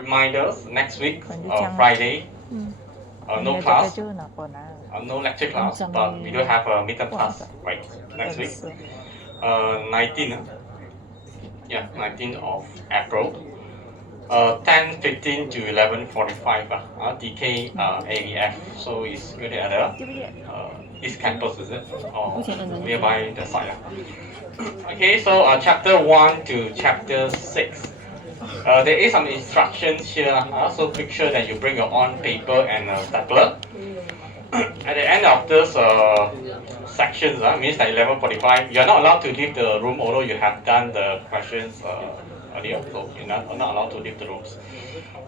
reminders next week, Friday, no class, no lecture class, but we do have a midterm class right next week, 19th, yeah, 19th of April, 10:15 to 11:45, DK AEF. So it's good at the East Campus, is it? Or nearby the site. Okay, so chapter 1 to chapter 6. There is some instructions here, so make sure that you bring your own paper and stapler. At the end of this sections, means that 11:45, you're not allowed to leave the room, although you have done the questions earlier, so you're not allowed to leave the rooms.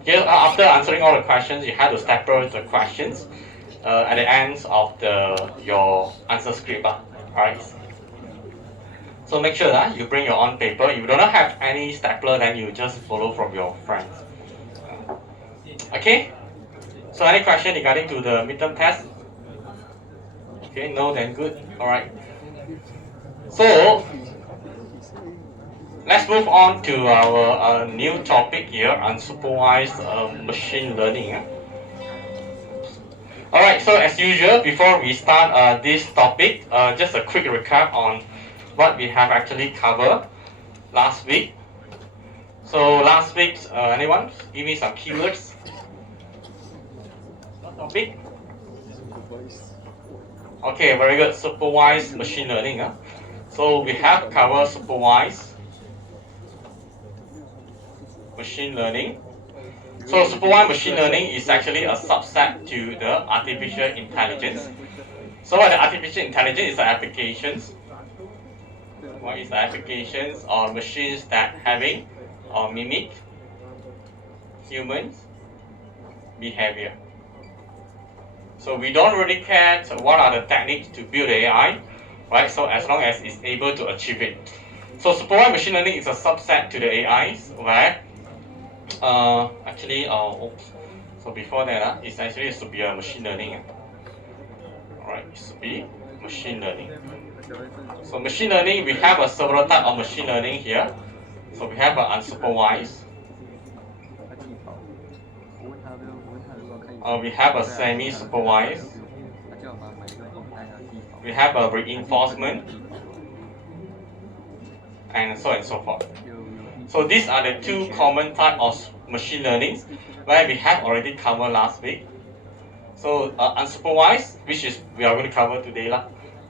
Okay, after answering all the questions, you have to stapler the questions at the ends of your answer script, right? So make sure that you bring your own paper. If you do not have any stapler, then you just follow from your friends. Okay? So any question regarding to the midterm test? Okay, no, then good. Alright. So let's move on to our new topic here, unsupervised machine learning. Alright, so as usual, before we start this topic, just a quick recap on what we have actually covered last week. So last week, anyone give me some keywords? What topic? Okay, very good. Supervised machine learning. So we have covered supervised machine learning. So supervised machine learning is actually a subset to the artificial intelligence. So the artificial intelligence is the applications. What is the applications or machines that having or mimic humans behavior. So we don't really care what are the techniques to build AI, right? So as long as it's able to achieve it. So supervised machine learning is a subset to the AIs where so before that it's actually it should be a machine learning. Alright, it should be machine learning. So machine learning, we have several types of machine learning here. So we have unsupervised. We have a semi-supervised. We have a reinforcement, and so on and so forth. So these are the two common types of machine learning where we have already covered last week. So unsupervised, which is we are going to cover today,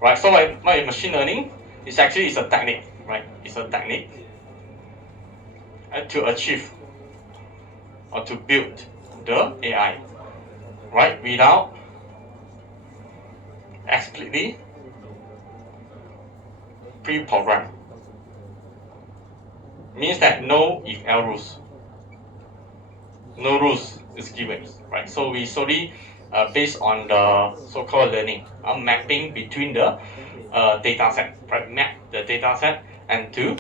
right? So my machine learning is actually a technique, right? It's a technique to achieve or to build the AI, right? Without explicitly pre-programmed. Means that no if-else rules. No rules is given, right? So we solely based on the so-called learning, mapping between the data set, right? Map the data set and to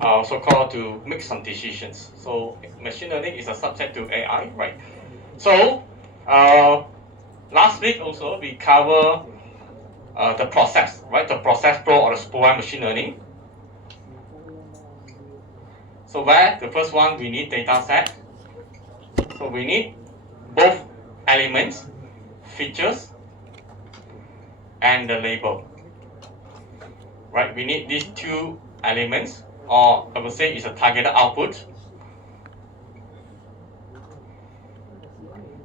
so-called to make some decisions. So machine learning is a subset to AI, right? So last week also we cover the process, right? The process flow or the supervised machine learning. So where the first one we need data set. So we need both elements, features, and the label. Right? We need these two elements, or I would say it's a targeted output.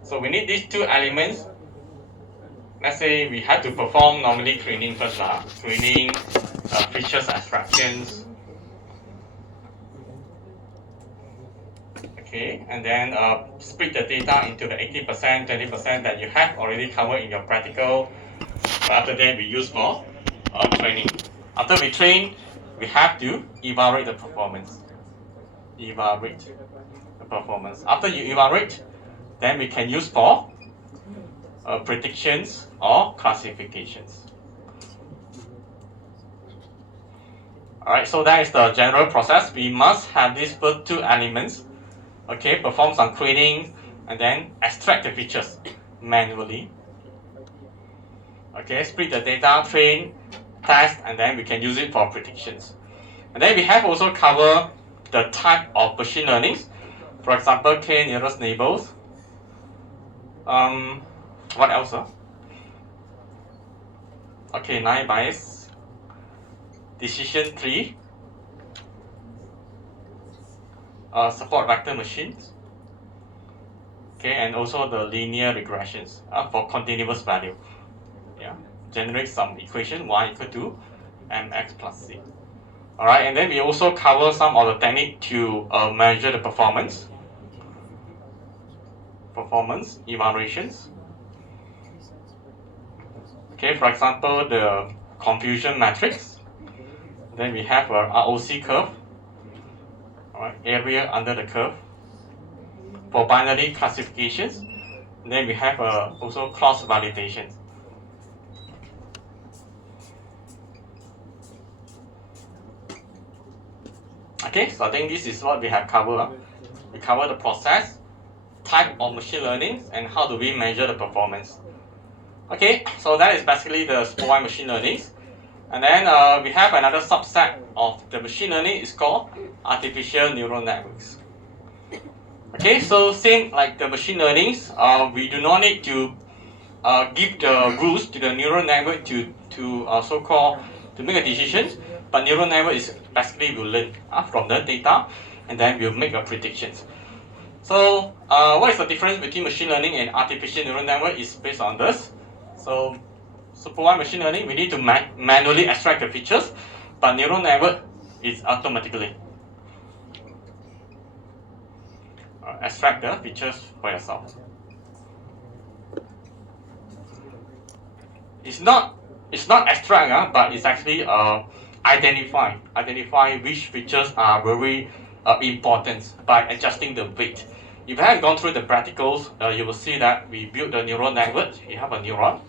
So we need these two elements. Let's say we have to perform normally cleaning first, cleaning, features abstractions. Okay, and then split the data into the 80%, 20% that you have already covered in your practical. After that, we use for training. After we train, we have to evaluate the performance. Evaluate the performance. After you evaluate, then we can use for predictions or classifications. Alright, so that is the general process. We must have these first two elements. Okay, perform some cleaning and then extract the features manually. Okay, split the data, train, test, and then we can use it for predictions. And then we have also covered the type of machine learning For example, k nearest neighbors. What else? Okay, 9 bias. Decision tree. Support vector machines. Okay, and also the linear regressions for continuous value. Yeah, generate some equation y equal to mx plus c. Alright, and then we also cover some of the technique to measure the performance evaluations. Okay, for example, the confusion matrix. Then we have a ROC curve, alright, area under the curve. For binary classifications, then we have also cross validation. Okay, so I think this is what we have covered. We cover the process, type of machine learning, and how do we measure the performance. Okay, so that is basically the supervised machine learning. And then we have another subset of the machine learning is called artificial neural networks. Okay, so same like the machine learning, we do not need to give the rules to the neural network to so-called to make a decision, but neural network is basically will learn from the data and then will make a predictions. So what is the difference between machine learning and artificial neural network is based on this. So supervised machine learning, we need to manually extract the features, but neural network is automatically extract the features for yourself. It's not extract, but it's actually identify which features are very important by adjusting the weight. If you have gone through the practicals, you will see that we build the neural network. You have a neuron,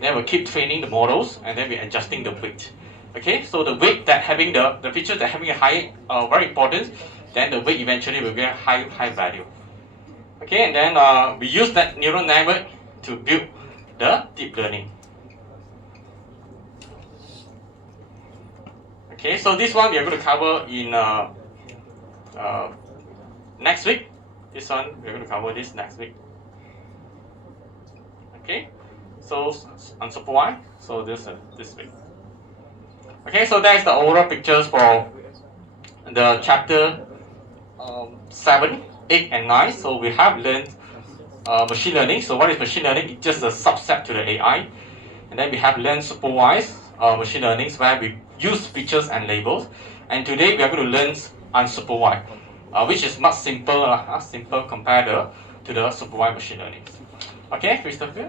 then we keep training the models, and then we're adjusting the weight. Okay, so the weight that having the features that having a high very important, then the weight eventually will get high value. Okay, and then we use that neural network to build the deep learning. Okay, so this one we are going to cover in next week. This one we're going to cover this next week. Okay, so unsupervised. So this week. Okay, so that's the overall pictures for the chapter 7, 8, and 9. So we have learned machine learning. So what is machine learning? It's just a subset to the AI. And then we have learned supervised machine learning, where we use features and labels. And today we are going to learn unsupervised, which is much simpler, simple compared to the supervised machine learning. Okay, Christopher?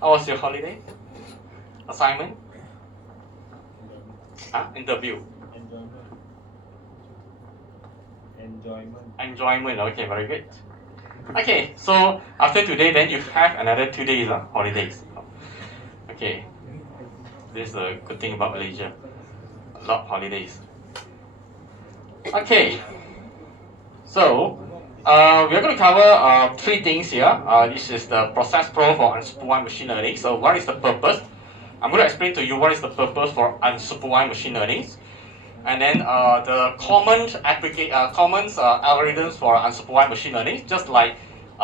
How was your holiday? Assignment? Interview? Enjoyment. Okay, very good. Okay, so after today, then you have another 2 days holidays. Okay, this is a good thing about Malaysia. A lot of holidays. Okay, so we are going to cover 3 things here. This is the process flow for unsupervised machine learning. So what is the purpose? I'm going to explain to you what is the purpose for unsupervised machine learning. And then the common algorithms for unsupervised machine learning, just like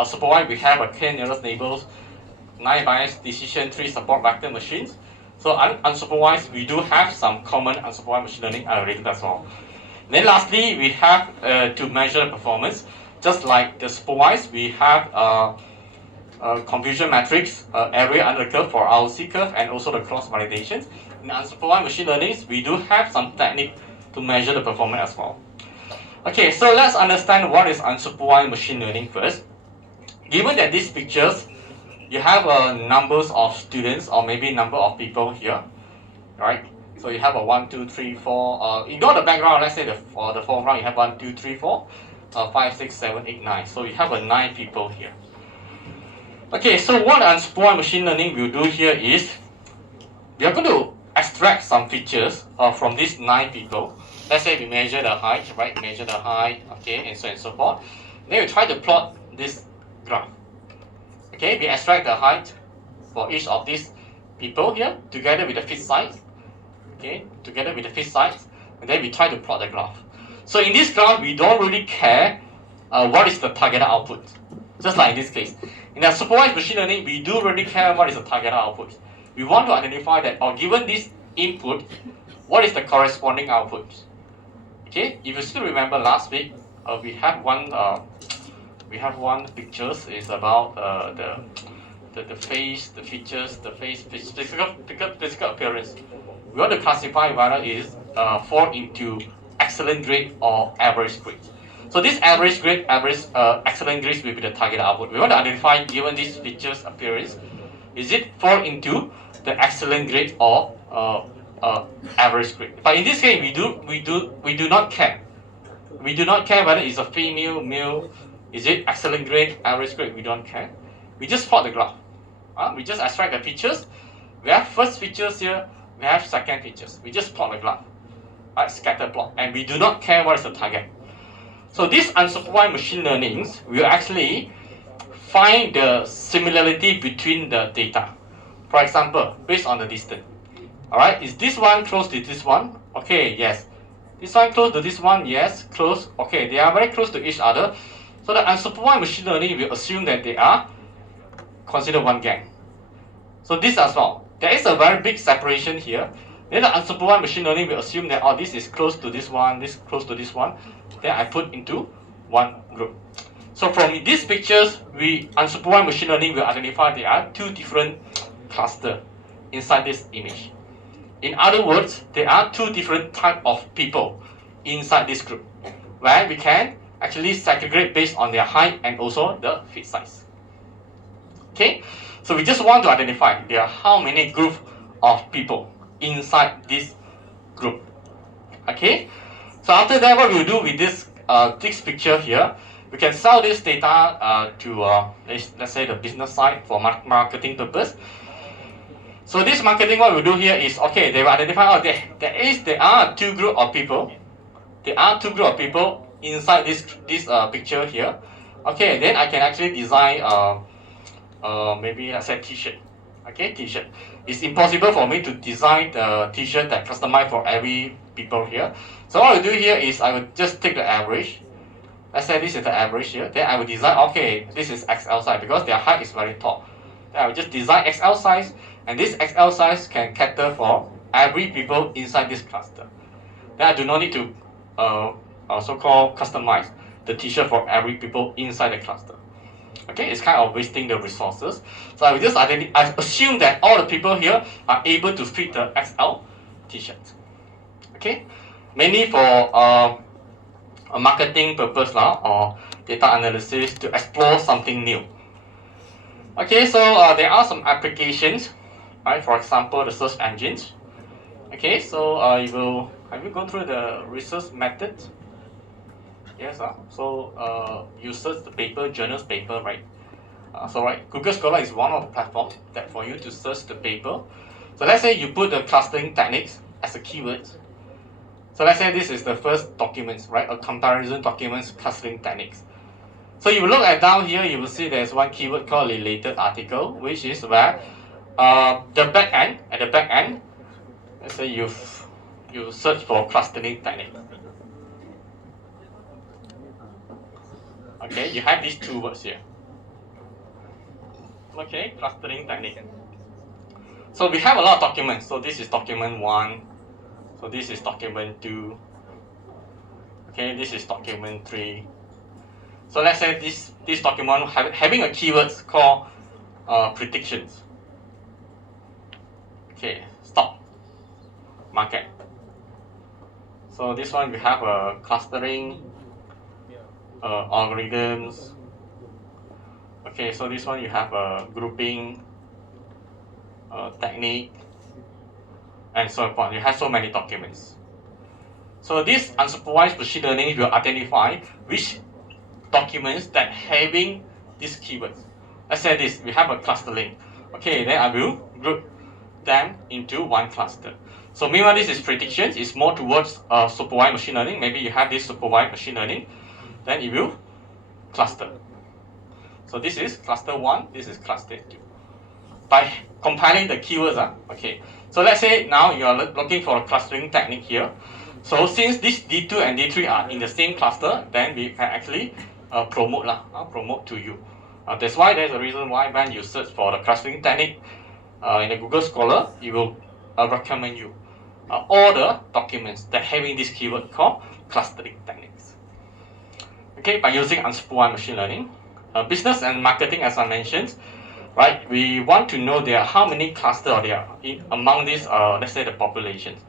supervised, we have a k nearest neighbors, 9 bias decision tree support vector machines. So unsupervised, we do have some common unsupervised machine learning algorithms as well. Then lastly, we have to measure performance, just like the supervised, we have confusion matrix, area under the curve for ROC curve, and also the cross validations. In unsupervised machine learning, we do have some technique to measure the performance as well. Okay, so let's understand what is unsupervised machine learning first. Given that these pictures, you have numbers of students or maybe number of people here, right? So you have a 1, 2, 3, 4. Ignore the background. Let's say for the foreground, you have 1, 2, 3, 4, 5, 6, 7, 8, 9. So you have 9 people here. Okay, so what unsupervised machine learning will do here is we are going to extract some features from these 9 people. Let's say we measure the height, right? Measure the height, okay, and so on and so forth. Then we try to plot this graph. Okay, we extract the height for each of these people here together with the fit size. Okay, together with the fit size, and then we try to plot the graph. So in this graph, we don't really care what is the targeted output. Just like in this case. In a supervised machine learning, we do really care what is the targeted output. We want to identify that, or given this input, what is the corresponding output. Okay, if you still remember last week, we have one pictures is about the face, the features, the face physical appearance. We want to classify whether it is fall into excellent grade or average grade. So this average grade, excellent grades will be the target output. We want to identify, given these features appearance, is it fall into the excellent grade or average grade. But in this case, we do not care. We do not care whether it's a female, male, is it excellent grade, average grade. We don't care. We just plot the graph. We just extract the features. We have first features here. We have second features. We just plot the graph, right? Scatter plot, and we do not care what is the target. So this unsupervised machine learnings will actually find the similarity between the data. For example, based on the distance. Alright, is this one close to this one? Okay, yes. This one close to this one? Yes, close. Okay, they are very close to each other. So the unsupervised machine learning will assume that they are considered one gang. So this as well. There is a very big separation here. Then the unsupervised machine learning will assume that, oh, this is close to this one, this close to this one. Then I put into one group. So from these pictures, unsupervised machine learning will identify there are two different clusters inside this image. In other words, there are two different types of people inside this group, where we can actually segregate based on their height and also the feet size. Okay, so we just want to identify there are how many groups of people inside this group. Okay, so after that, what we'll do with this picture here, we can sell this data to let's say the business side for marketing purpose. So this marketing, what we do here is, okay, they will identify, oh, there are two group of people. There are two group of people inside this picture here. Okay, then I can actually design maybe I said t-shirt. Okay, t-shirt. It's impossible for me to design the t-shirt that customized for every people here. So what I will do here is I will just take the average. Let's say this is the average here. Then I will design, okay, this is XL size because their height is very tall. Then I will just design XL size. And this XL size can cater for every people inside this cluster. Then I do not need to so-called customize the t-shirt for every people inside the cluster. Okay, it's kind of wasting the resources. So I will just I assume that all the people here are able to fit the XL t-shirt. Okay, mainly for a marketing purpose or data analysis to explore something new. Okay, so there are some applications. Right, for example, the search engines. Okay, so have you gone through the research method? Yes, so you search the paper, journals paper, right? Google Scholar is one of the platforms that for you to search the paper. So let's say you put the clustering techniques as a keyword. So let's say this is the first documents, right? A comparison documents clustering techniques. So you look at down here, you will see there's one keyword called related article, which is where at the back end, let's say you search for clustering technique. Okay, you have these two words here. Okay, clustering technique. So we have a lot of documents. So this is document 1. So this is document 2. Okay, this is document 3. So let's say this document having a keyword called predictions. Okay, stock market. So this one we have a clustering algorithms. Okay, so this one you have a grouping technique and so on. You have so many documents. So this unsupervised machine learning will identify which documents that having these keywords. Let's say this, we have a clustering. Okay, then I will group them into one cluster. So meanwhile, this is predictions. It's more towards supervised machine learning. Maybe you have this supervised machine learning, then it will cluster. So this is cluster 1, this is cluster 2. By compiling the keywords, okay. So let's say now you are looking for a clustering technique here. So since this D2 and D3 are in the same cluster, then we can actually promote to you. That's why there's a reason why when you search for the clustering technique in the Google Scholar, it will recommend you all the documents that having this keyword called clustering techniques. Okay, by using unsupervised machine learning, business and marketing, as I mentioned, right? We want to know there are how many clusters are there among these, let's say the populations.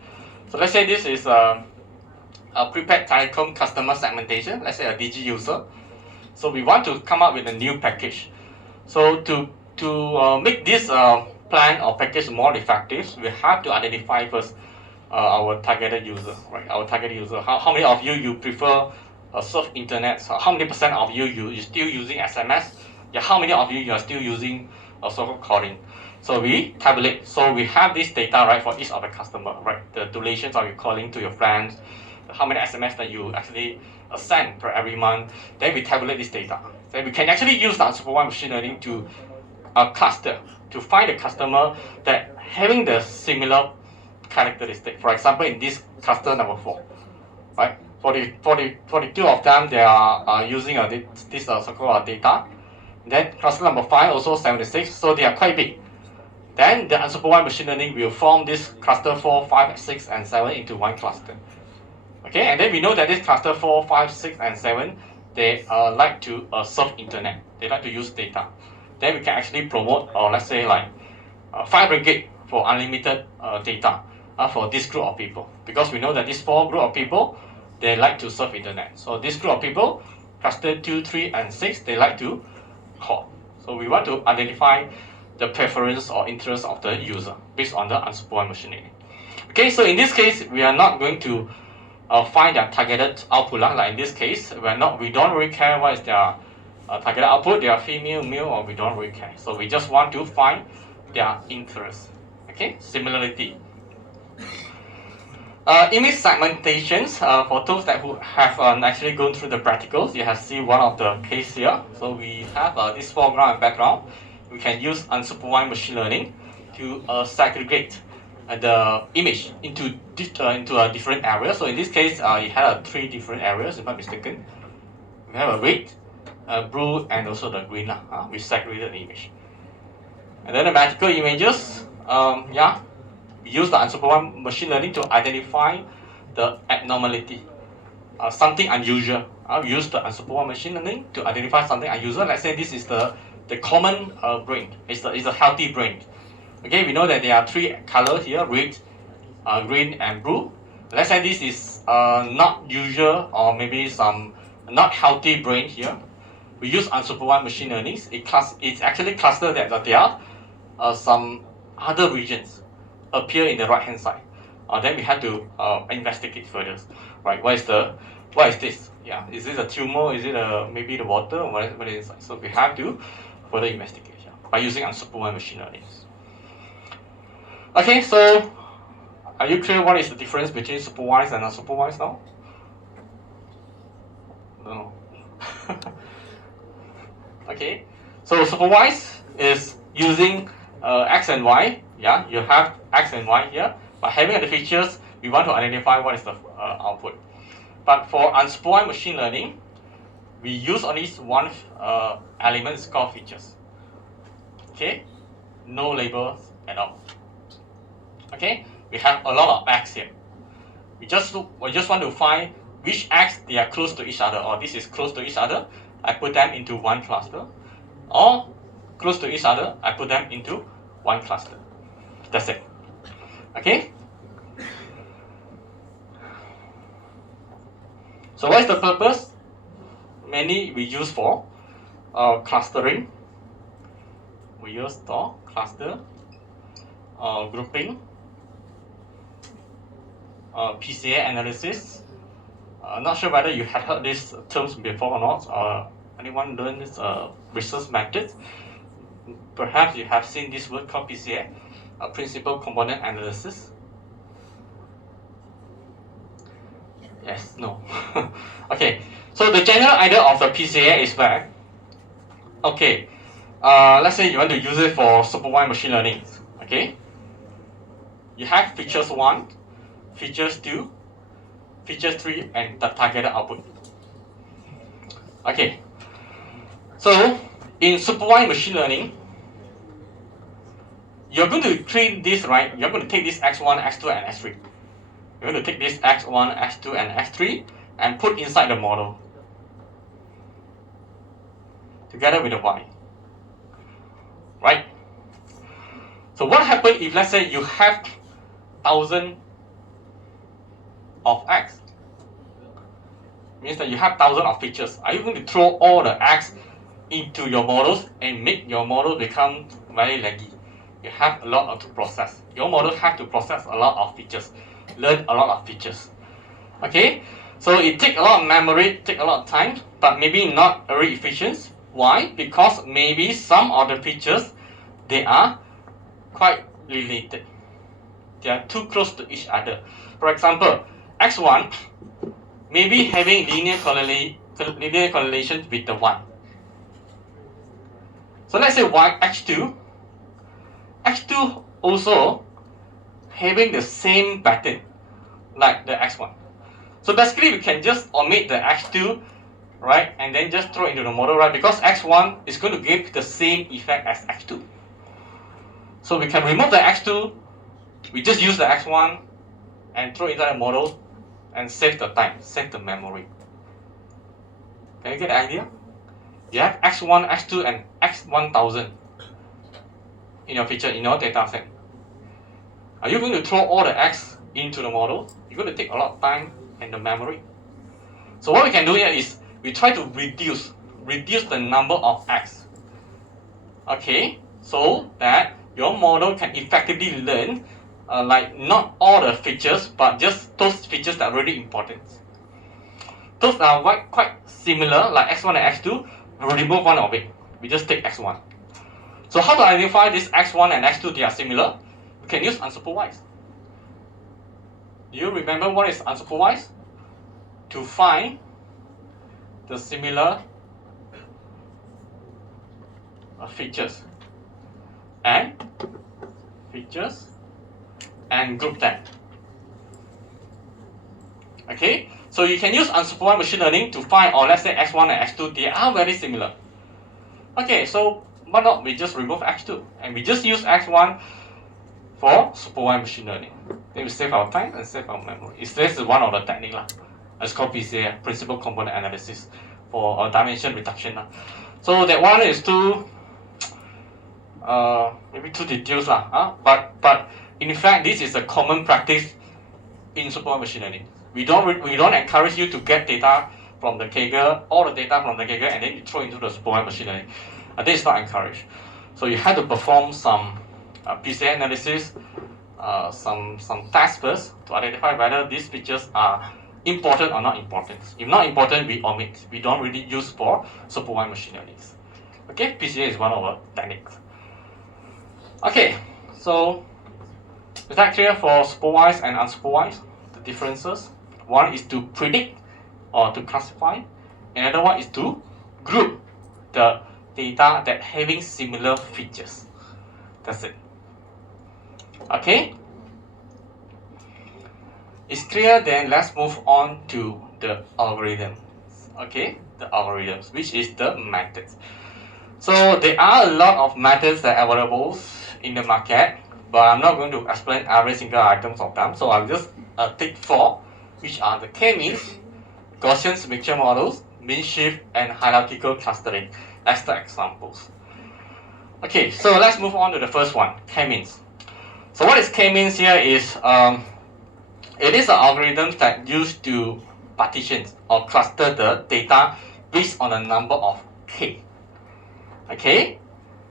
So let's say this is a prepaid telecom customer segmentation. Let's say a DG user. So we want to come up with a new package. So to make this plan or package more effective, we have to identify first our targeted user, right? Our targeted user. How many of you prefer surf internet? So how many percent of you still using SMS? Yeah, how many of you are still using social calling? So we tabulate. So we have this data, right, for each of the customer, right? The durations of your calling to your friends, how many SMS that you actually send per every month. Then we tabulate this data. Then we can actually use the unsupervised machine learning to cluster to find a customer that having the similar characteristic. For example, in this cluster number 4, right? For the two of them, they are using this so-called data. Then cluster number 5 also 76, so they are quite big. Then the unsupervised machine learning will form this cluster 4, 5, 6, and 7 into one cluster. Okay, and then we know that this cluster 4, 5, 6, and 7, they like to surf internet. They like to use data. Then we can actually promote, or let's say like 5 ringgit for unlimited data for this group of people. Because we know that this 4 group of people, they like to surf internet. So this group of people, cluster 2, 3, and 6, they like to call. So we want to identify the preference or interest of the user based on the unsupervised machine learning. Okay, so in this case, we are not going to find their targeted output. Like in this case, we don't really care what is their targeted output. They are female, male, or we don't really care. So we just want to find their interest. Okay, similarity. Image segmentations, for those that who have actually gone through the practicals, you have seen one of the case here. So we have this foreground and background. We can use unsupervised machine learning to segregate the image into different areas. So in this case, it had 3 different areas, if I'm not mistaken. We have a red, blue, and also the green. We segregated the image. And then the magical images, we use the unsupervised machine learning to identify the abnormality, something unusual. We use the unsupervised machine learning to identify something unusual. Let's say this is the common brain. It's a healthy brain. Okay, we know that there are 3 colors here: red, green, and blue. Let's say this is not usual or maybe some not healthy brain here. We use unsupervised machine learning. It's actually clustered that there are some other regions appear in the right hand side. Then we have to investigate further. Right? What is this? Yeah, is this a tumor? Is it maybe the water? Or what is inside? So we have to further investigation by using unsupervised machine learning. Okay, so are you clear what is the difference between supervised and unsupervised now? No. Okay, so supervised is using X and Y. Yeah, you have X and Y here, but having the features, we want to identify what is the output. But for unsupervised machine learning, we use only one element, it's called features. Okay, no labels at all. Okay, we have a lot of X here. We just want to find which X they are close to each other, or this is close to each other. I put them into one cluster, or close to each other. I put them into one cluster. That's it. Okay. So what is the purpose? Mainly we use for clustering. We use for cluster, grouping, PCA analysis. Not sure whether you have heard these terms before or not. Anyone learn this research method? Perhaps you have seen this word called PCA, principal component analysis. Yes, no. Okay, so the general idea of the PCA is that, okay, let's say you want to use it for supervised machine learning. Okay, you have features 1, features 2, features 3, and the targeted output. Okay, So in supervised machine learning, you're going to treat this, right? You're going to take this x1, x2, and x3. You're going to take this x1, x2, and x3 and put inside the model together with the y, right? So what happens if, let's say, you have 1,000 of x? Means that you have 1,000 of features. Are you going to throw all the x into your models and make your model become very laggy? You have a lot to process. Your model have to process a lot of features, learn a lot of features. Okay, so it takes a lot of memory, take a lot of time, but maybe not very efficient. Why? Because maybe some of the features, they are quite related. They are too close to each other. For example, x1 maybe having linear correlation with the 1. So let's say x2 also having the same pattern like the x1. So basically we can just omit the x2, right, and then just throw it into the model, right, because x1 is going to give the same effect as x2. So we can remove the x2, we just use the x1 and throw it inside the model and save the time, save the memory. Can you get the idea? You have x1, x2, and x1000 in your feature, in your data set. Are you going to throw all the x into the model? You're going to take a lot of time and the memory. So what we can do here is we try to reduce the number of x. Okay, so that your model can effectively learn like not all the features, but just those features that are really important. Those are quite similar, like x1 and x2. We'll remove one of it. We just take x1. So how to identify this x1 and x2 they are similar? We can use unsupervised. Do you remember what is unsupervised? To find the similar features and group them. Okay, so you can use unsupervised machine learning to find, or let's say x1 and x2, they are very similar. Okay, so why not we just remove x2 and we just use x1 for supervised machine learning. Then we save our time and save our memory. This is one of the techniques. It's called PCA, Principal Component Analysis, for dimension reduction. So that one is too maybe too detailed, but in fact this is a common practice in supervised machine learning. We don't encourage you to get data from the Kaggle, all the data from the Kaggle, and then you throw into the supervised machine learning. This is not encouraged. So you have to perform some PCA analysis, some tests first to identify whether these features are important or not important. If not important, we omit. We don't really use for supervised machine learning. Okay, PCA is one of our techniques. Okay, so is that clear for supervised and unsupervised? The differences. One is to predict or to classify. Another one is to group the data that having similar features. That's it. Okay. It's clear, then let's move on to the algorithm. Okay, the algorithms, which is the methods. So there are a lot of methods that are available in the market, but I'm not going to explain every single items of them. So I'll just take 4, which are the k-means, Gaussian mixture models, mean shift, and hierarchical clustering. That's the examples. Okay, so let's move on to the first one, k-means. So what is k-means here is it is an algorithm that used to partition or cluster the data based on a number of k. Okay,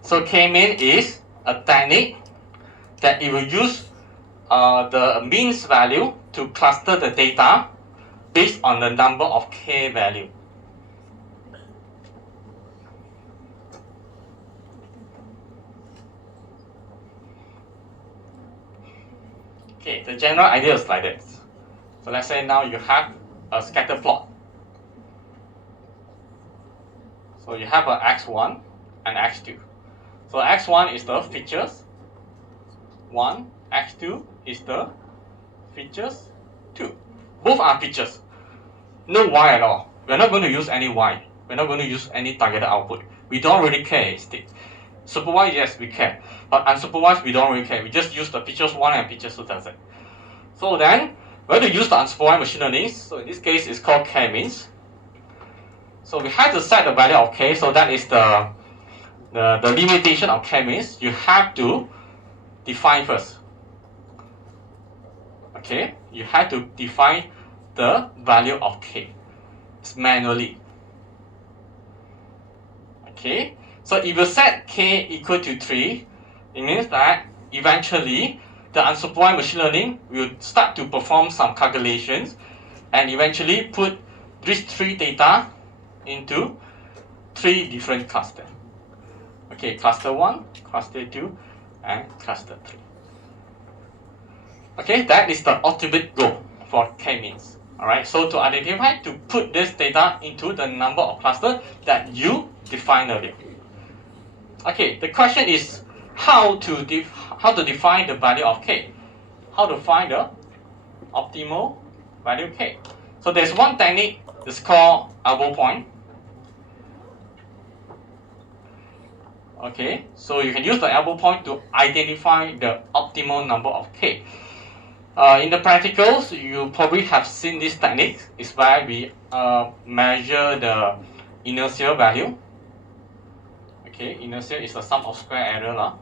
so k-mean is a technique that it will use the means value to cluster the data based on the number of k value. Okay, the general idea is like this. So let's say now you have a scatter plot. So you have a x1 and x2. So x1 is the features 1, x2 is the features 2. Both are features. No y at all. We're not going to use any y. We're not going to use any targeted output. we don't really care state. Supervised, yes, we care. But unsupervised, we don't really care. We just use the pictures 1 and pictures 2, that's it. So then, we're going to use the unsupervised machine learning. So in this case, it's called k-means. So we have to set the value of k. So that is the limitation of k-means. You have to define first. Okay, you have to define the value of k manually. Okay, so if you set k equal to 3, it means that eventually the unsupervised machine learning will start to perform some calculations and eventually put these 3 data into 3 different clusters. Okay, cluster 1, cluster 2, and cluster 3. Okay, that is the ultimate goal for k-means. Alright, so to identify, to put this data into the number of clusters that you defined earlier. Okay, the question is how to define the value of k. How to find the optimal value k. So there's one technique that's called elbow point. Okay, so you can use the elbow point to identify the optimal number of k. In the practicals, you probably have seen this technique. Is where we measure the inertial value. Okay, inertia is the sum of square error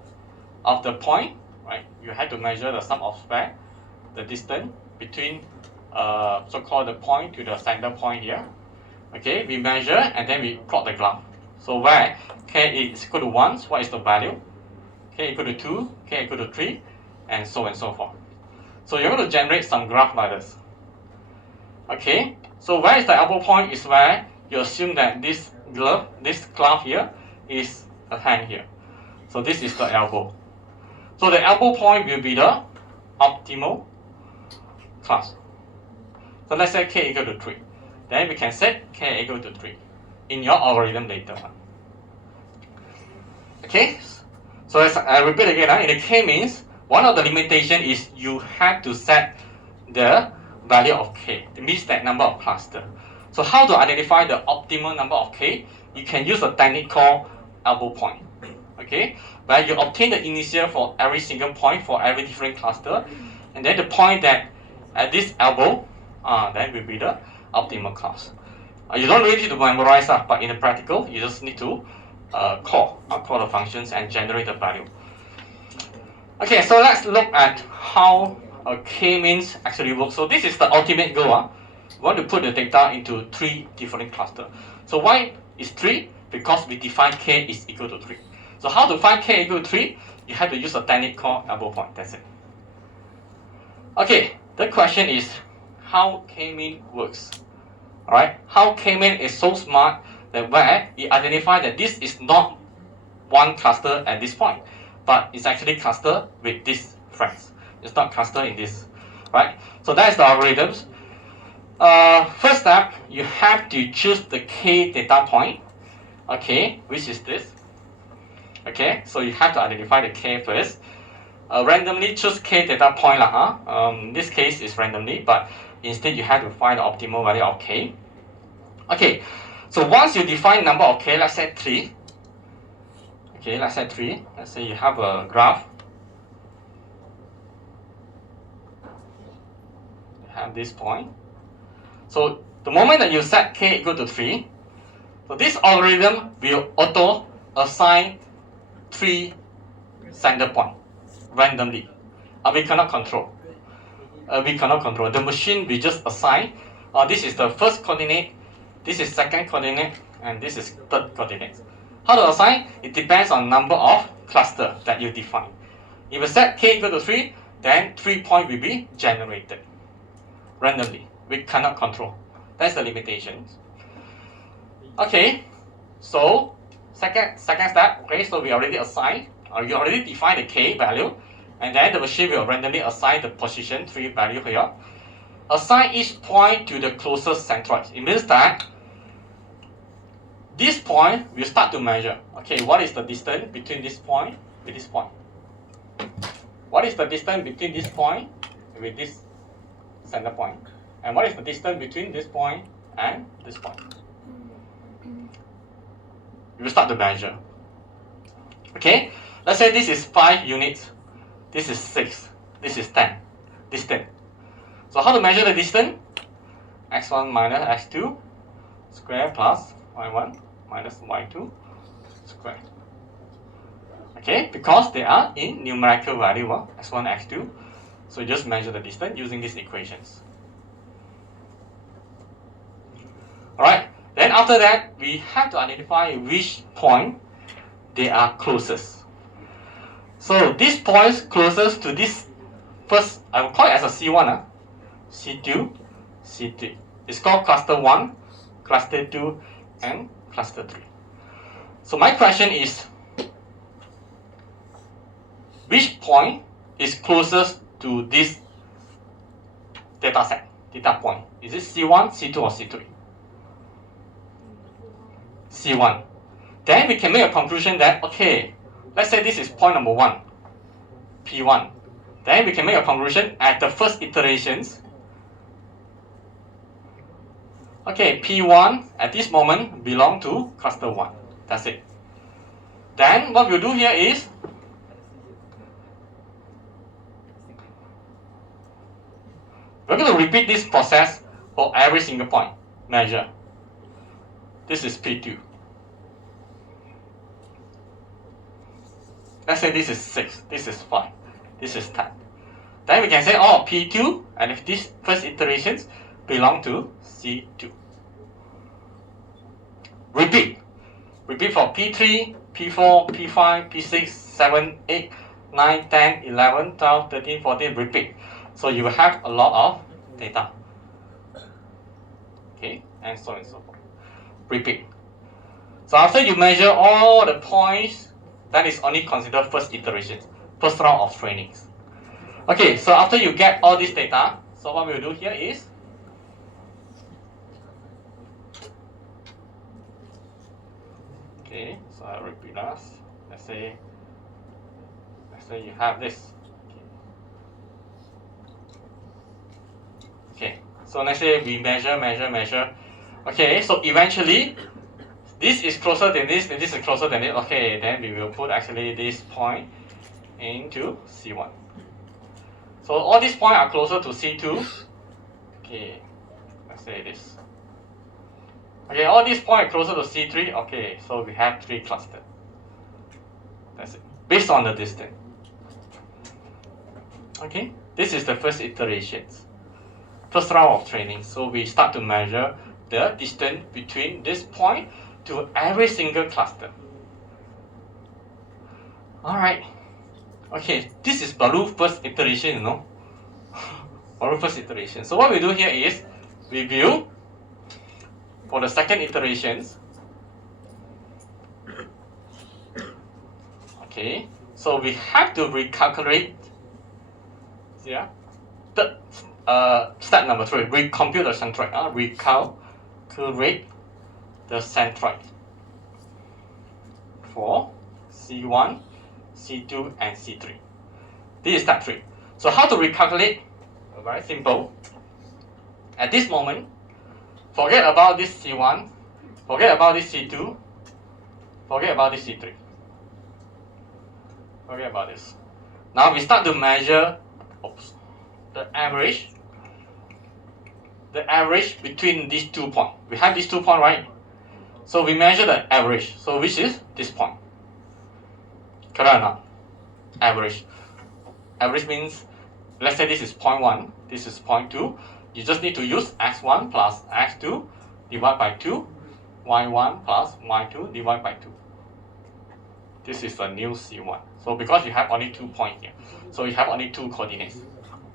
of the point. Right, you have to measure the sum of square, the distance between so-called the point to the center point here. Okay, we measure and then we plot the graph. So where k is equal to 1, what is the value? K equal to 2, k equal to 3, and so forth. So you're going to generate some graph like this. Okay, so where is the elbow point is where you assume that this graph here is a hand here. So this is the elbow. So the elbow point will be the optimal class. So let's say k equal to 3. Then we can set k equal to 3 in your algorithm later on. Okay, so as I repeat again, in the k-means, one of the limitation is you have to set the value of k. It means that number of cluster. So how to identify the optimal number of k? You can use a technique called elbow point. Okay, where you obtain the initial for every single point for every different cluster, and then the point that at this elbow, then will be the optimal class. You don't really need to memorize that, but in the practical, you just need to call the functions and generate the value. Okay, so let's look at how a k-means actually works. So this is the ultimate goal. We want to put the data into 3 different clusters. So why is 3? Because we define k is equal to 3. So how to find k equal to 3? You have to use a technique called elbow point. That's it. Okay, the question is how k-mean works. Alright, how k-mean is so smart that where it identifies that this is not one cluster at this point, but it's actually cluster with this friends. It's not cluster in this, right? So that's the algorithms. First step, you have to choose the k data point, okay, which is this. Okay, so you have to identify the k first. Randomly choose k data point this case is randomly, but instead you have to find the optimal value of k. Okay, so once you define number of k, let's say 3. Okay, let's say 3. Let's say you have a graph. You have this point. So the moment that you set k equal to 3, so this algorithm will auto assign 3 center point randomly. We cannot control. The machine will just assign. This is the first coordinate, this is second coordinate, and this is third coordinate. How to assign? It depends on number of cluster that you define. If you set k equal to 3, then 3 points will be generated randomly. We cannot control. That's the limitations. Okay, so second step. Okay, so we already assigned, you already defined the k value, and then the machine will randomly assign the position 3 value here. Assign each point to the closest centroid. It means that this point will start to measure. Okay, what is the distance between this point with this point? What is the distance between this point with this center point? And what is the distance between this point and this point? you will start to measure. Okay, let's say this is 5 units, this is 6, this is 10, this 10. So how to measure the distance? x1 minus x2 square plus y1 minus y2 square. Okay, because they are in numerical value, x1, x2. So you just measure the distance using these equations. Alright, then after that, we have to identify which point they are closest. So these points closest to this first, I will call it as a C1, C2, C3. It's called cluster 1, cluster 2, and cluster 3. So my question is, which point is closest to this data set, data point? Is it C1, C2, or C3? C1. Then we can make a conclusion that, okay, let's say this is point number 1, P1. Then we can make a conclusion at the first iterations. Okay, P1 at this moment belong to cluster 1. That's it. Then what we'll do here is, we're going to repeat this process for every single point. Measure. This is P2. Let's say this is 6, this is 5, this is 10. Then we can say, oh, P2 and if these first iterations belong to C2. Repeat. Repeat for P3, P4, P5, P6, 7, 8, 9, 10, 11, 12, 13, 14. Repeat. So you will have a lot of data. Okay, and so on and so forth. Repeat. So after you measure all the points, that is only considered first iteration, first round of trainings. Okay, so after you get all this data, so what we'll do here is, okay, so I'll repeat us. Let's say you have this. Okay, so let's say we measure. Okay, so eventually, this is closer than this, and this is closer than it. Okay, then we will put actually this point into C1. So all these points are closer to C2. Okay, let's say this. Okay, all these points are closer to C3. Okay, so we have 3 clusters. That's it. Based on the distance. Okay, this is the first iterations. First round of training. So we start to measure the distance between this point to every single cluster. Alright. Okay, this is Baru first iteration, Baru first iteration. So what we do here is, we view for the second iterations. Okay, so we have to recalculate, the step number 3, recompute the centroid. Recalculate the centroid for C1, C2, and C3. This is step 3. So how to recalculate? Very simple. At this moment, forget about this C1, forget about this C2, forget about this C3. Forget about this. Now we start to measure the average between these 2 points. We have these 2 points, right? So we measure the average. So which is this point? Correct or not? Average. Average means, let's say this is point 1, this is point 2. You just need to use x1 plus x2 divided by 2, y1 plus y2 divided by 2. This is the new C1. So because you have only 2 points here, so you have only 2 coordinates.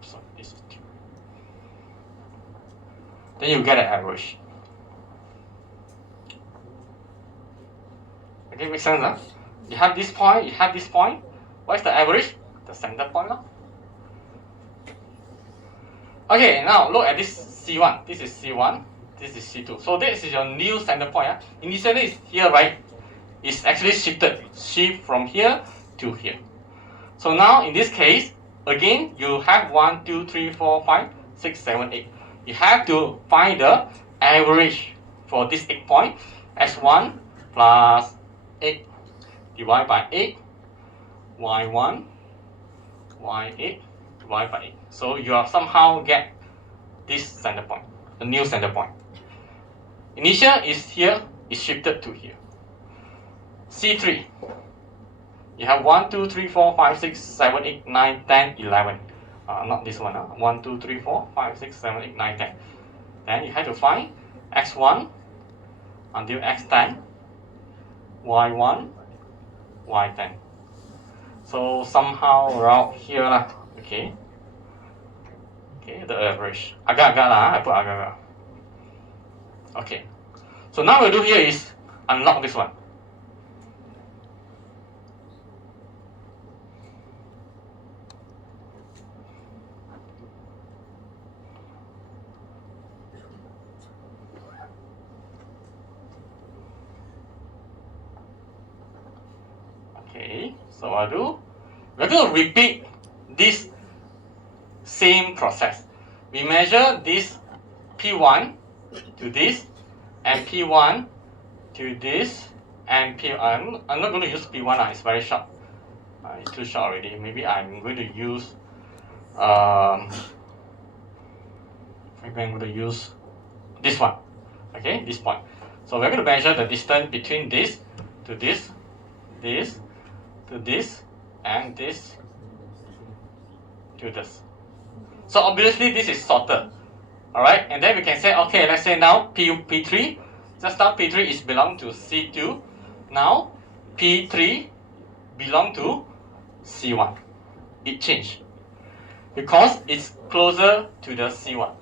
So this is 2. Then you get an average. Okay, makes sense, huh? You have this point, you have this point. What is the average? The center point. Okay, now look at this C1. This is C1, this is C2. So this is your new center point. Initially it's here, right? It's actually shifted. Shift from here to here. So now in this case, again, you have 1, 2, 3, 4, 5, 6, 7, 8. You have to find the average for this 8 point. x1 plus 8 divided by 8, y1, y8 divided by 8. So you have somehow get this center point, a new center point. Initial is here, is shifted to here. C3. You have 1, 2, 3, 4, 5, 6, 7, 8, 9, 10, 11. Not this one. 1, 2, 3, 4, 5, 6, 7, 8, 9, 10. Then you have to find x1 until x10, y1, y10. So somehow around here lah. Okay. Okay, the average. Agak-agak lah. I put agak-agak. Okay. So now what we'll do here is unlock this one. Okay, so I'll do. We're going to repeat this same process. We measure this P1 to this, and P1 to this, and P1. I'm not going to use P1. It's very short. It's too short already. Maybe I'm going to use. Maybe I'm going to use this one. Okay, this point. So we're going to measure the distance between this to this, this to this, and this to this. So obviously this is sorted. Alright, and then we can say, okay, let's say now P3, just now P3 is belong to C2. Now P3 belong to C1. It changed because it's closer to the C1.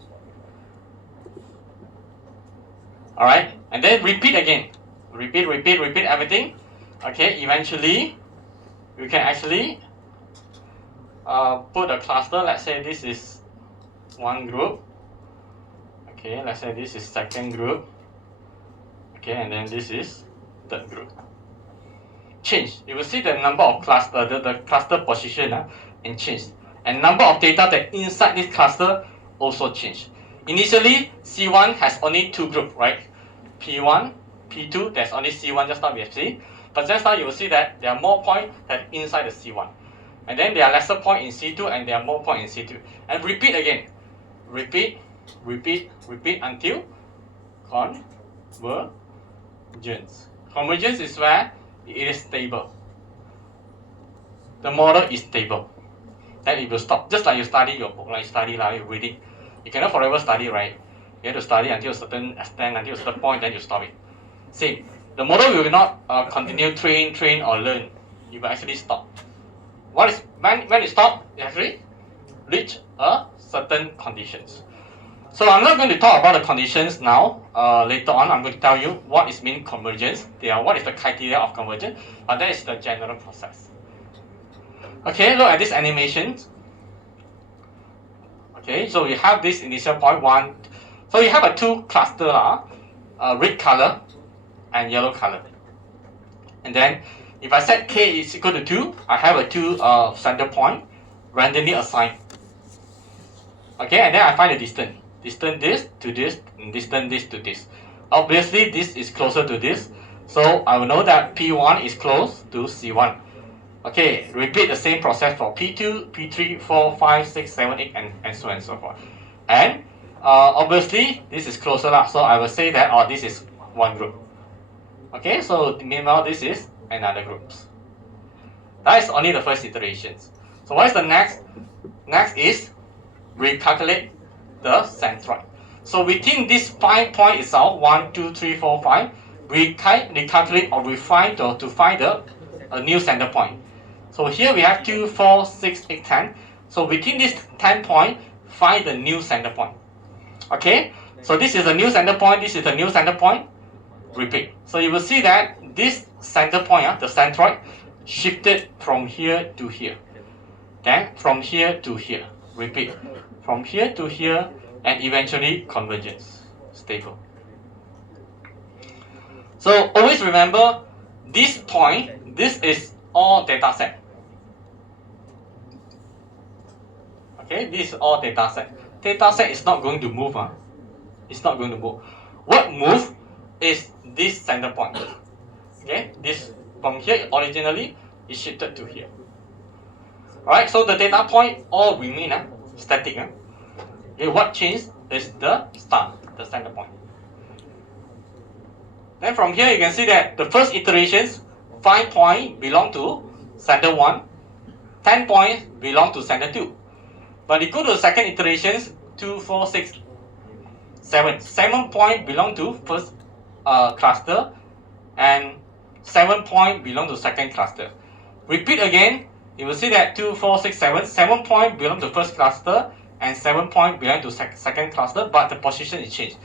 Alright, and then repeat again. Repeat everything. Okay, eventually we can actually put a cluster. Let's say this is one group. Okay, let's say this is second group. Okay, and then this is third group. Change. You will see the number of cluster, the cluster position and change. And number of data that inside this cluster also change. Initially, C1 has only two groups, right? P1, P2, there's only C1 just now we have seen. But just now you will see that there are more points that inside the C1. And then there are lesser points in C2 and there are more points in C2. And repeat again. Repeat until convergence. Convergence is where it is stable. The model is stable. Then it will stop. Just like you study your book, like you're reading. You cannot forever study, right? You have to study until a certain extent, until a certain point, then you stop it. Same. The model will not continue train or learn. You will actually stop. When it stops, it actually reach a certain conditions. So I'm not going to talk about the conditions now. Later on, I'm going to tell you what is mean convergence. What is the criteria of convergence. That is the general process. Okay, look at this animation. Okay, so we have this initial point 1. So you have a two cluster, red color and yellow color. And then if I set k is equal to 2, I have a two center point randomly assigned. Okay, and then I find the distance. Distance this to this, and distance this to this. Obviously, this is closer to this. So I will know that P1 is close to C1. Okay, repeat the same process for P2, P3, 4, 5, 6, 7, 8, and so on and so forth. And obviously, this is closer up. So I will say that, this is one group. Okay, so meanwhile, this is another group. That is only the first iterations. So what is the next? Next is recalculate the centroid. So within this 5 point itself, 1, 2, 3, 4, 5, we recalculate or refine to find a new center point. So here we have 2, 4, 6, 8, 10. So within this 10 point, find the new center point. Okay, so this is the new center point, this is the new center point. Repeat. So you will see that this center point, the centroid, shifted from here to here. Then from here to here. Repeat. From here to here, and eventually convergence. Stable. So always remember, this point, this is all data set. Okay, this is all data set. Data set is not going to move. It's not going to move. What move is this center point. Okay, this From here, originally, it shifted to here. Alright, so the data point all remain static. Okay, what changed is the start, the center point. Then from here, you can see that the first iterations, 5 points belong to center 1, 10 points belong to center 2. But you go to the second iterations, 2, 4, 6, 7. 7 points belong to first cluster, and 7 points belong to second cluster. Repeat again, you will see that 2, 4, 6, 7. 7 points belong to first cluster, and 7 points belong to second cluster, but the position is changed.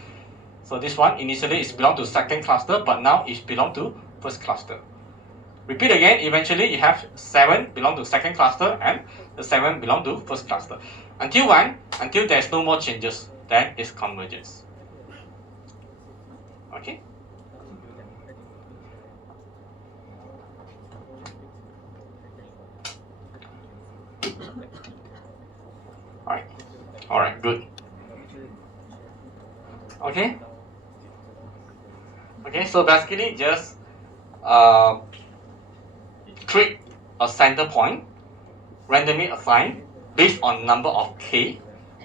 So this one initially is belong to second cluster, but now it belong to first cluster. Repeat again, eventually you have 7 belong to second cluster and the 7 belong to first cluster. Until when? Until there's no more changes, then it's convergence. Okay? Alright, good. Okay? Okay, so basically just create a center point, randomly assigned based on number of k.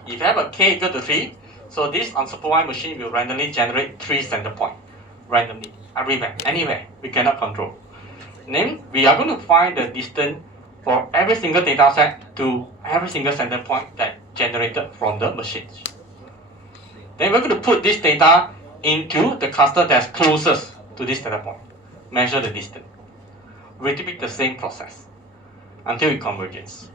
If you have a k equal to 3, so this unsupervised machine will randomly generate 3 center points, randomly, everywhere, anywhere, we cannot control. Then we are going to find the distance for every single data set to every single center point that generated from the machine. Then we're going to put this data into the cluster that's closest to this data point. Measure the distance. Repeat the same process until it converges.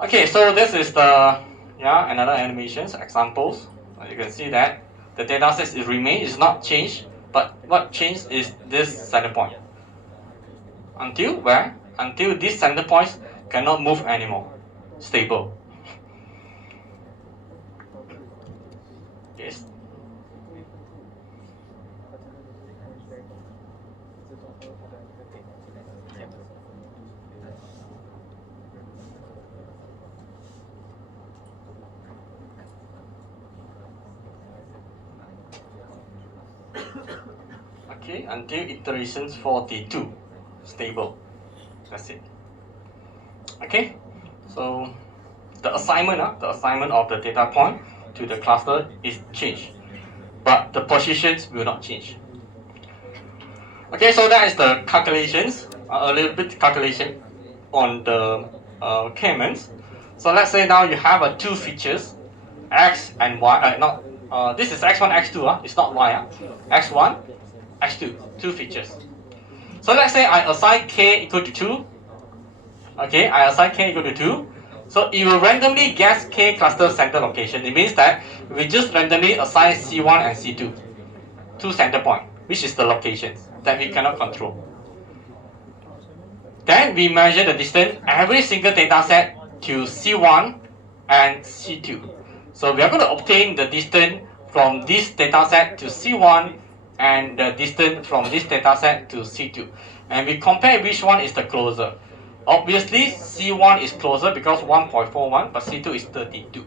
Okay, so this is the another animations examples. You can see that the data set is not changed, but what changed is this center point. Until where? Until these center points cannot move anymore. Stable. Yes. Okay, until iterations 42, stable. That's it. Okay, so the assignment of the data point to the cluster is changed, but the positions will not change. Okay, so that is the calculations, a little bit calculation on the K-means. So let's say now you have 2 features, x and y. This is x1, x2. It's not y. X1, x2, 2 features. So let's say I assign k equal to 2. Okay, I assign k equal to 2. So it will randomly guess k cluster center location. It means that we just randomly assign C1 and C2, 2 center point, which is the locations that we cannot control. Then we measure the distance every single data set to C1 and C2. So we are going to obtain the distance from this data set to C1 and the distance from this data set to C2. And we compare which one is the closer. Obviously, C1 is closer because 1.41, but C2 is 32.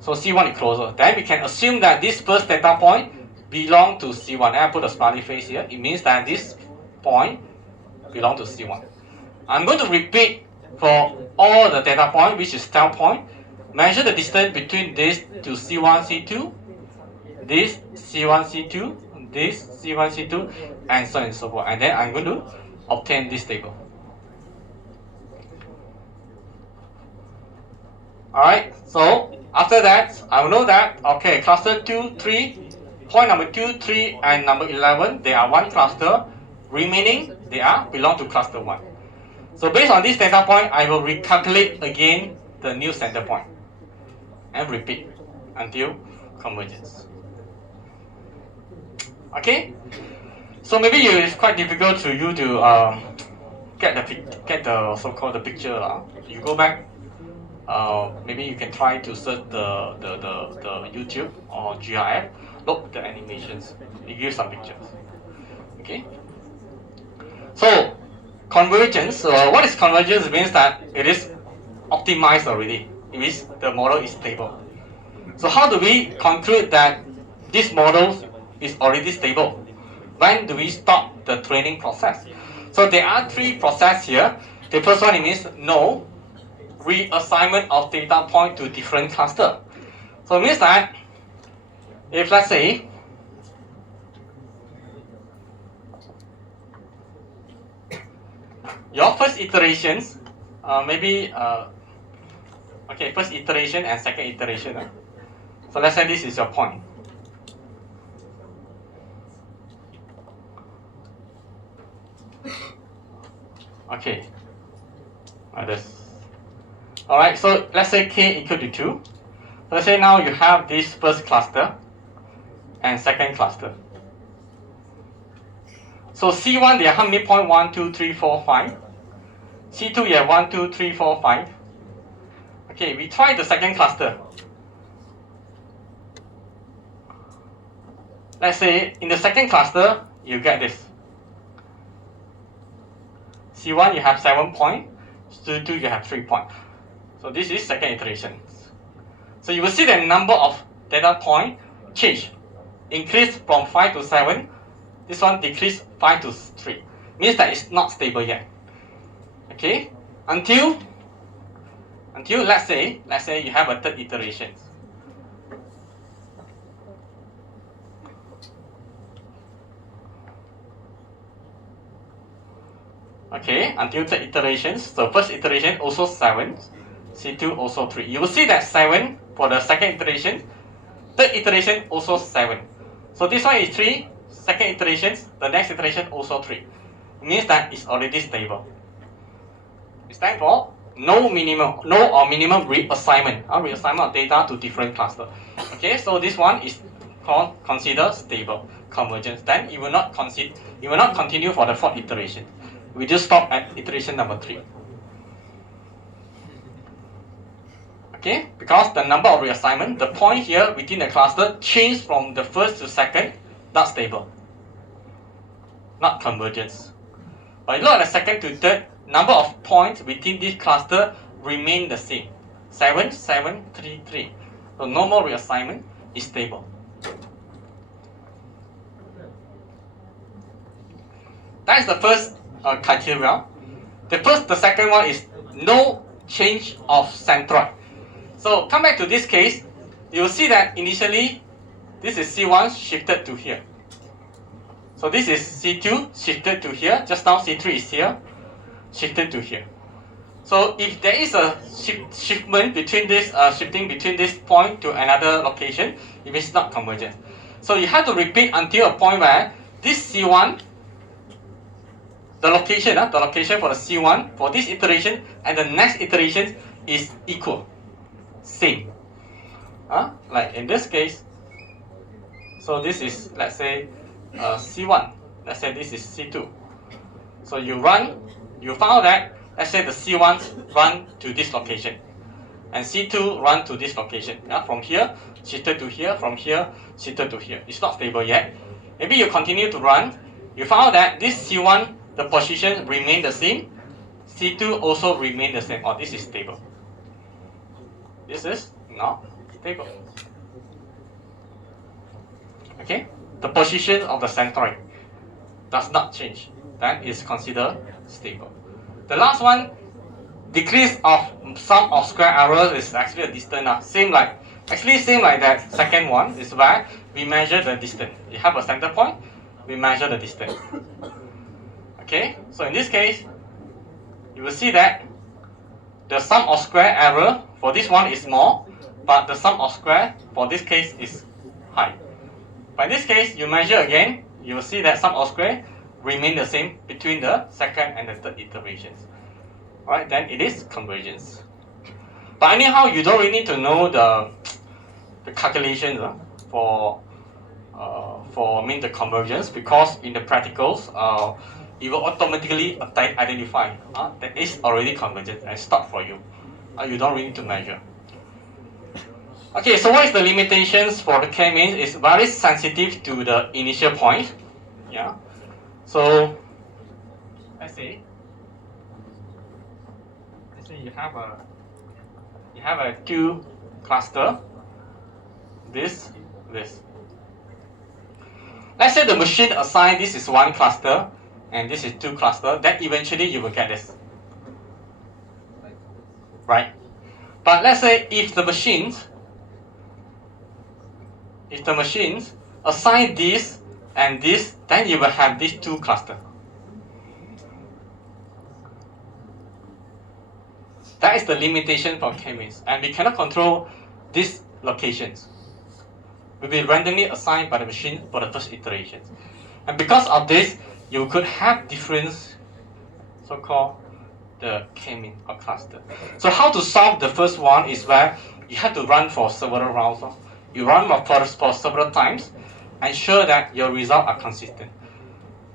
So C1 is closer. Then we can assume that this first data point belongs to C1. And I put a smiley face here. It means that this point belongs to C1. I'm going to repeat for all the data point, which is 10 point. Measure the distance between this to C1, C2, this C1, C2, this C1, C2, and so on and so forth. And then I'm going to obtain this table. Alright, so after that, I will know that, okay, cluster 2, 3, point number 2, 3, and number 11, they are one cluster. Remaining, they belong to cluster 1. So based on this data point, I will recalculate again the new center point and repeat until convergence. Okay, so maybe it's quite difficult to you to get the so-called the picture. You go back. Maybe you can try to search the YouTube or GIF. Look at the animations. It gives some pictures. Okay. So convergence. What is convergence? It means that it is optimized already. It means the model is stable. So how do we conclude that this model is already stable? when do we stop the training process? So there are three processes here. The first one means no reassignment of data point to different cluster. So it means that if let's say your first iterations, first iteration and second iteration. So let's say this is your point. Okay, like this. Alright, so let's say k equal to 2. So let's say now you have this first cluster and second cluster. So C1 there are how many points? 1, 2, 3, 4, 5. C2 you have 1, 2, 3, 4, 5. Okay, we try the second cluster. Let's say in the second cluster you get this. C1 you have 7 points, C2 you have 3 points. So this is second iteration. So you will see the number of data point change. Increase from 5 to 7. This one decrease 5 to 3. Means that it's not stable yet. Okay? Until let's say you have a third iteration. Okay, until third iterations. So first iteration also 7. C2 also 3. You will see that 7 for the second iteration. Third iteration also 7. So this one is 3. Second iterations, the next iteration also 3. It means that it's already stable. It's time for no or minimum reassignment. Reassignment of data to different cluster. Okay, so this one is considered stable convergence. Then it will not continue for the fourth iteration. We just stop at iteration number 3. Okay, because the number of reassignment, the point here within the cluster changed from the first to second, not stable, not convergence. But you look at the second to third, number of points within this cluster remain the same. 7, 7, 3, 3. So no more reassignment, is stable. That is the first criteria. The second one is no change of centroid. So come back to this case, you will see that initially this is C1 shifted to here. So this is C2 shifted to here. Just now C3 is here, shifted to here. So if there is a shifting between this point to another location, it is not convergent. So you have to repeat until a point where this C1, the location for the C1 for this iteration and the next iteration is equal, same. Like in this case, so this is, let's say, C1. Let's say this is C2. So you found that, let's say the C1 run to this location and C2 run to this location. From here, shifted to here, from here, shifted to here. It's not stable yet. Maybe you continue to run. You found that this C1, the position remain the same. C2 also remain the same. This is stable. This is not stable. Okay? The position of the centroid does not change. That is considered stable. The last one, decrease of sum of square errors is actually a distance. Same like that second one is where we measure the distance. You have a center point, we measure the distance. Okay, so in this case, you will see that the sum of square error for this one is small, but the sum of square for this case is high. But in this case, you measure again, you will see that sum of square remain the same between the second and the third iterations. Alright, then it is convergence. But anyhow, you don't really need to know the calculations for the convergence, because in the practicals, it will automatically identify that is already convergent and stop for you. You don't really need to measure. Okay, so what is the limitations for the k-means? It's very sensitive to the initial point. Yeah. So let's say you have a two cluster, this. Let's say the machine assigned this is one cluster and this is two cluster, then eventually you will get this. Right? But let's say if the machines assign this and this, then you will have these two clusters. That is the limitation for k-means, and we cannot control these locations. Will be randomly assigned by the machine for the first iteration. And because of this, you could have different so-called the k-mean or cluster. So how to solve the first one is where you have to run for several rounds. You run for several times, ensure that your results are consistent.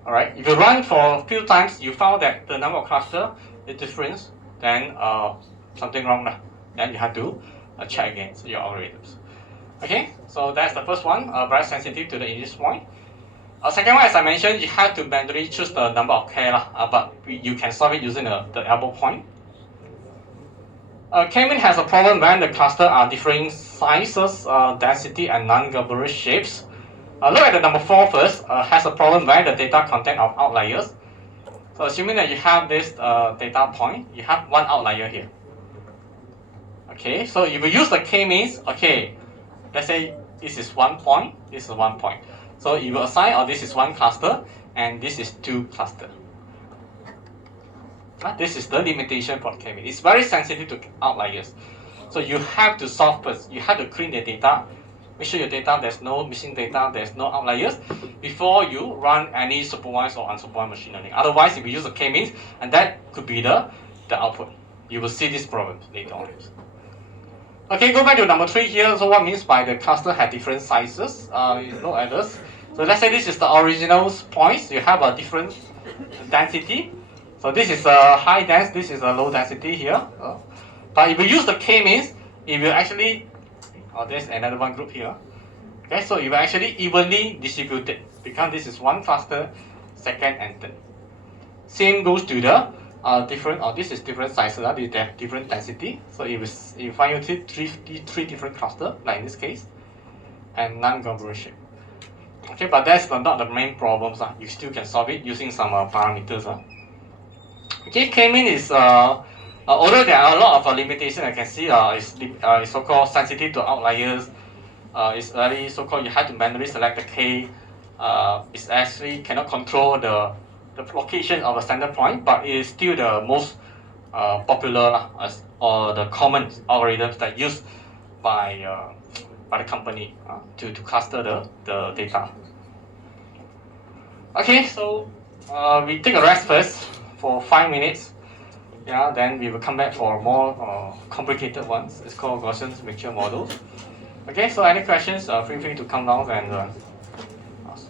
Alright, if you run for a few times, you found that the number of cluster is different, then something wrong. Then you have to check against your algorithms. Okay, so that's the first one, very sensitive to the index point. Second one, as I mentioned, you have to manually choose the number of k, but you can solve it using the elbow point. K-mean has a problem when the cluster are different sizes, density, and non-globular shapes. Look at the number 4 first. Has a problem when the data content of outliers. So assuming that you have this data point, you have one outlier here. Okay, so if you use the k-means, okay, let's say this is 1 point, this is 1 point. So you will assign, this is one cluster, and this is two cluster. This is the limitation for k-mean. It's very sensitive to outliers. So you have to solve first. You have to clean the data. Make sure your data, there's no missing data, there's no outliers, before you run any supervised or unsupervised machine learning. Otherwise, if you use the k-means, and that could be the output, you will see this problem later on. Okay, go back to number 3 here. So what means by the cluster have different sizes? You look at this. So let's say this is the original points. You have a different density. So this is a high dense, this is a low density here. But if you use the k-means, it will actually, there's another one group here. Okay, so it will actually evenly distributed, because this is one cluster, second and third. Same goes to the different, this is different sizes, they have different density. So if you find three different clusters, like in this case, and non-globular shape. Okay, but that's not the main problems. You still can solve it using some parameters. Okay, k-mean is, although there are a lot of limitations, I can see is so-called sensitive to outliers. It's very so-called, you have to manually select the k. It's actually cannot control the location of a standard point, but it is still the most popular or the common algorithms that used by the company to cluster the data. Okay, so we take a rest first for 5 minutes. Yeah, then we will come back for more complicated ones. It's called Gaussian mixture models. Okay, so any questions? Feel free to come down and ask.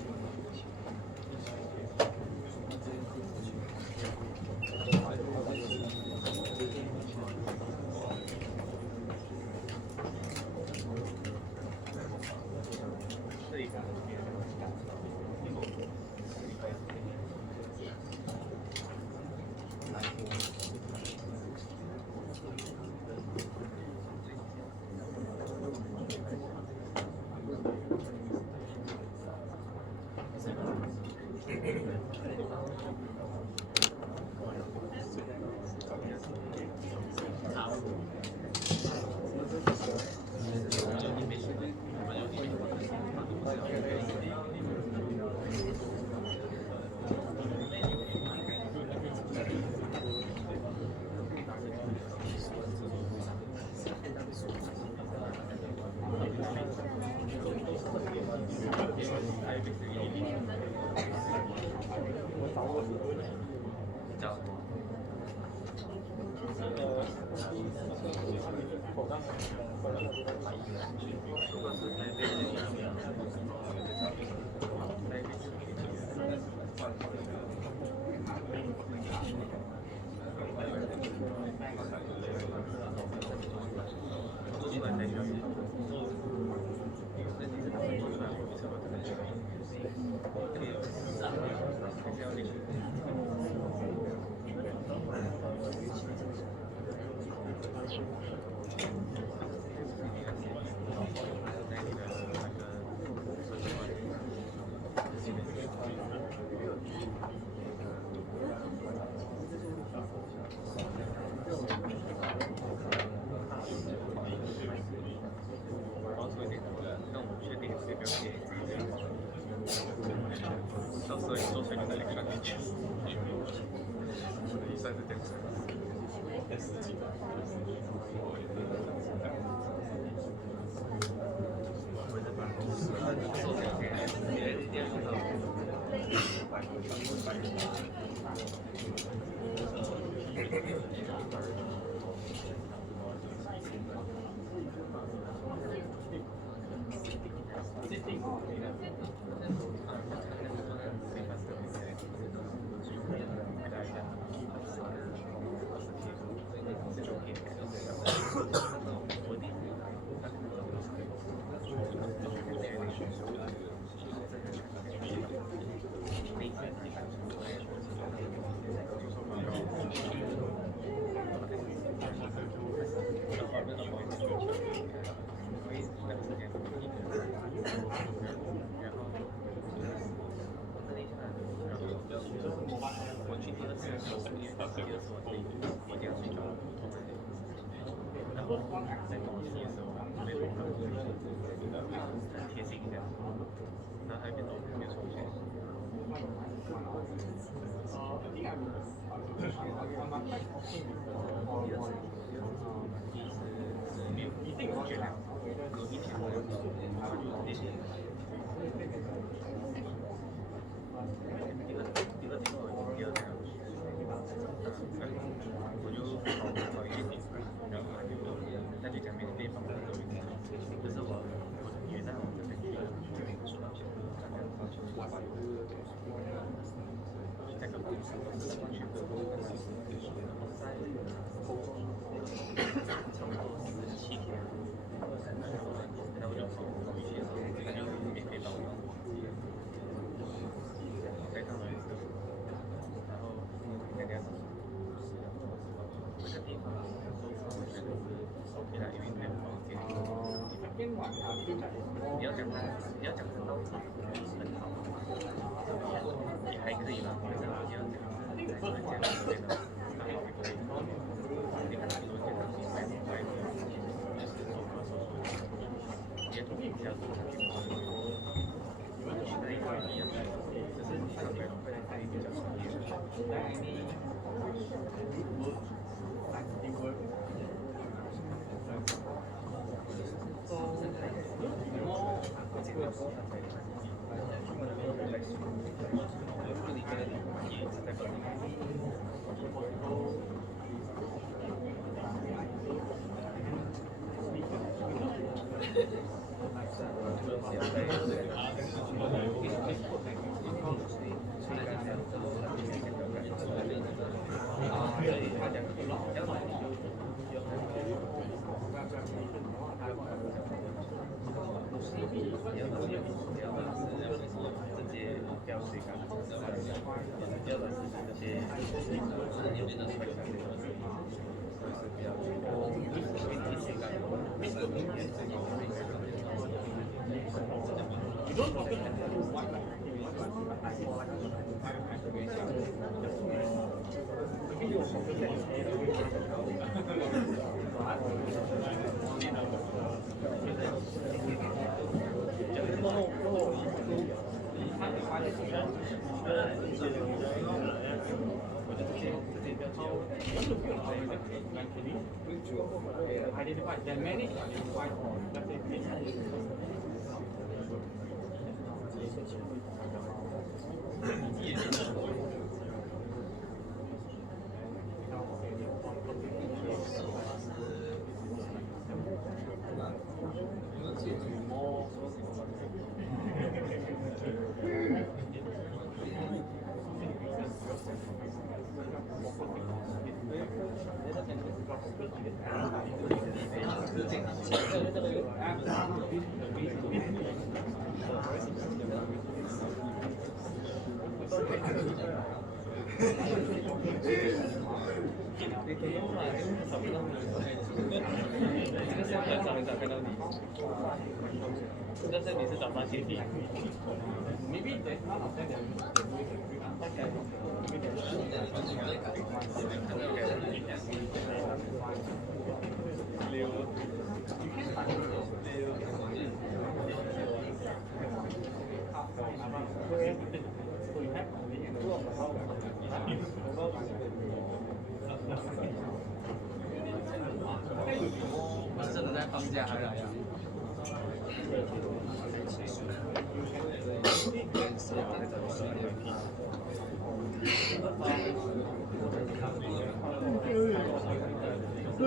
我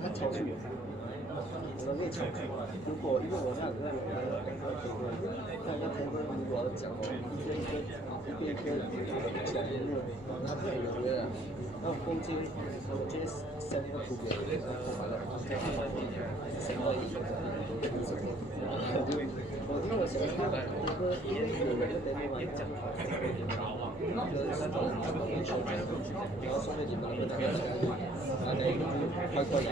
看超速，我可以超速。如果因为我那个看一个 table，如果要讲一个讲音乐，他不有约啊，然后中间我今天send 一个图给我买了，send 到一个。我因为我想看那个有人的 demo 嘛，就是那种然后顺便你们那个大家啊，那个快快来。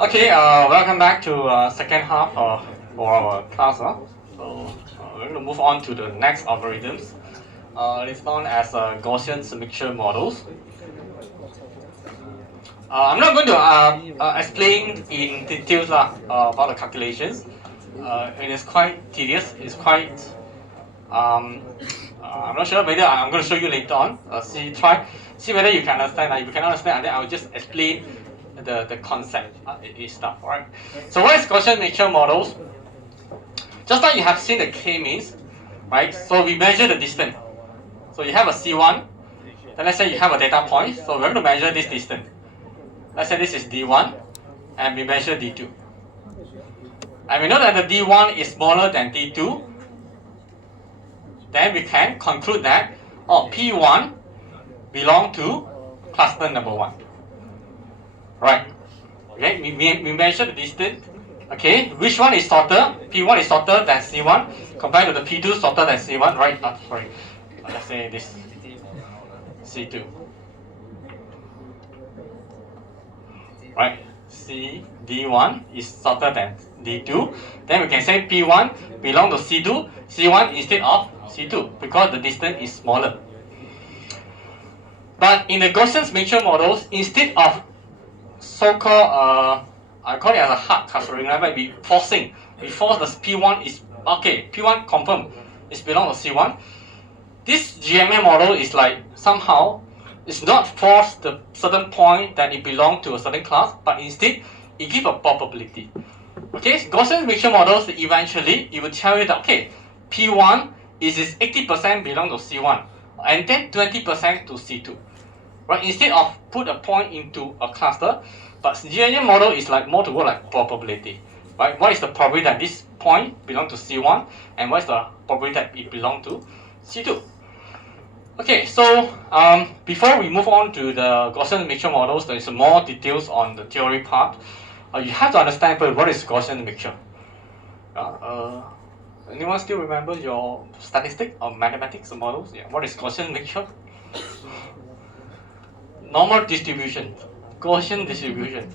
Okay, welcome back to second half for our class. So we're going to move on to the next algorithms. It is known as Gaussian mixture models. I'm not going to explain in details about the calculations. It is quite tedious. It's quite. I'm not sure whether I'm going to show you later on. See whether you can understand. If you can understand, and then I'll just explain the concept stuff. Alright. So what is Gaussian mixture models? Just like you have seen the k-means, right? So we measure the distance. So you have a C1. Then let's say you have a data point. So we're going to measure this distance. Let's say this is D1, and we measure D2. And we know that the D1 is smaller than D2. Then we can conclude that P1 belongs to cluster number 1. Right. Okay, we measure the distance. Okay, which one is shorter? P1 is shorter than C1 compared to the P2 shorter than C1, right? Sorry. Let's say this C2. Right, D1 is shorter than D2. Then we can say P1 belongs to C2, C1 instead of C2 because the distance is smaller. But in the Gaussian mixture models, instead of so-called, I call it as a hard clustering, right? We force the P1 is, okay, P1 confirmed is belong to C1. This GMA model is like somehow, it's not force the certain point that it belongs to a certain class, but instead it gives a probability. Okay, Gaussian mixture models, eventually it will tell you that, okay, P1 is 80% belong to C1 and then 20% to C2. Right, instead of put a point into a cluster, but GNM model is like more to go like probability. Right, what is the probability that this point belongs to C1 and what is the probability that it belongs to C2? Okay, so before we move on to the Gaussian mixture models, there is more details on the theory part. You have to understand first what is Gaussian mixture. Anyone still remember your statistics or mathematics models? Yeah, what is Gaussian mixture? Normal distribution, Gaussian distribution.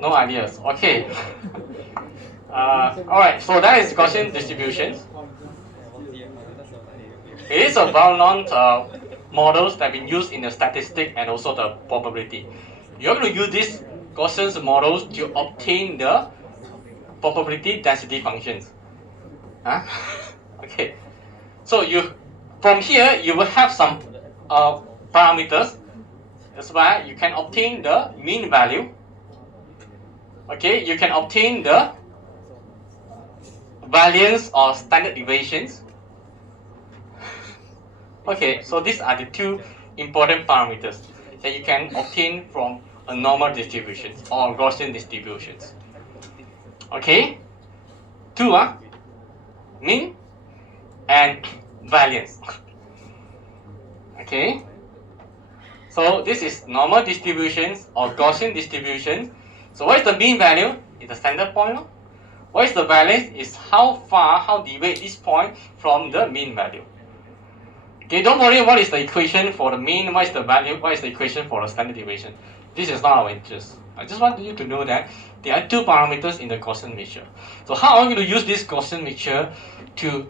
No ideas. Okay. Alright, so that is Gaussian distribution. It is a well-known models that have been used in the statistic and also the probability. You're going to use these Gaussian models to obtain the probability density functions. Huh? Okay. So from here you will have some parameters is where you can obtain the mean value. Okay, you can obtain the variance or standard deviations. Okay, so these are the two important parameters that you can obtain from a normal distribution or Gaussian distributions. Okay, two mean and variance. Okay, so this is normal distributions or Gaussian distributions. So what is the mean value? It's the standard point. What is the variance? Is how deviate this point from the mean value. Okay, don't worry what is the equation for the mean, what is the value, what is the equation for the standard deviation. This is not our interest. I just want you to know that there are two parameters in the Gaussian mixture. So how are we going to use this Gaussian mixture to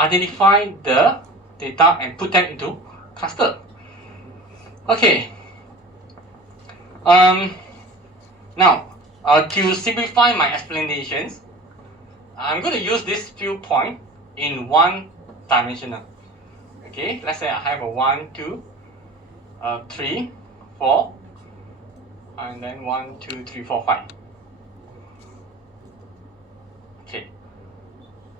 identify the data and put them into cluster? Okay. Now, to simplify my explanations, I'm going to use this few points in one dimensional. Okay, let's say I have a 1, 2, 3, 4, and then 1, 2, 3, 4, 5. Okay,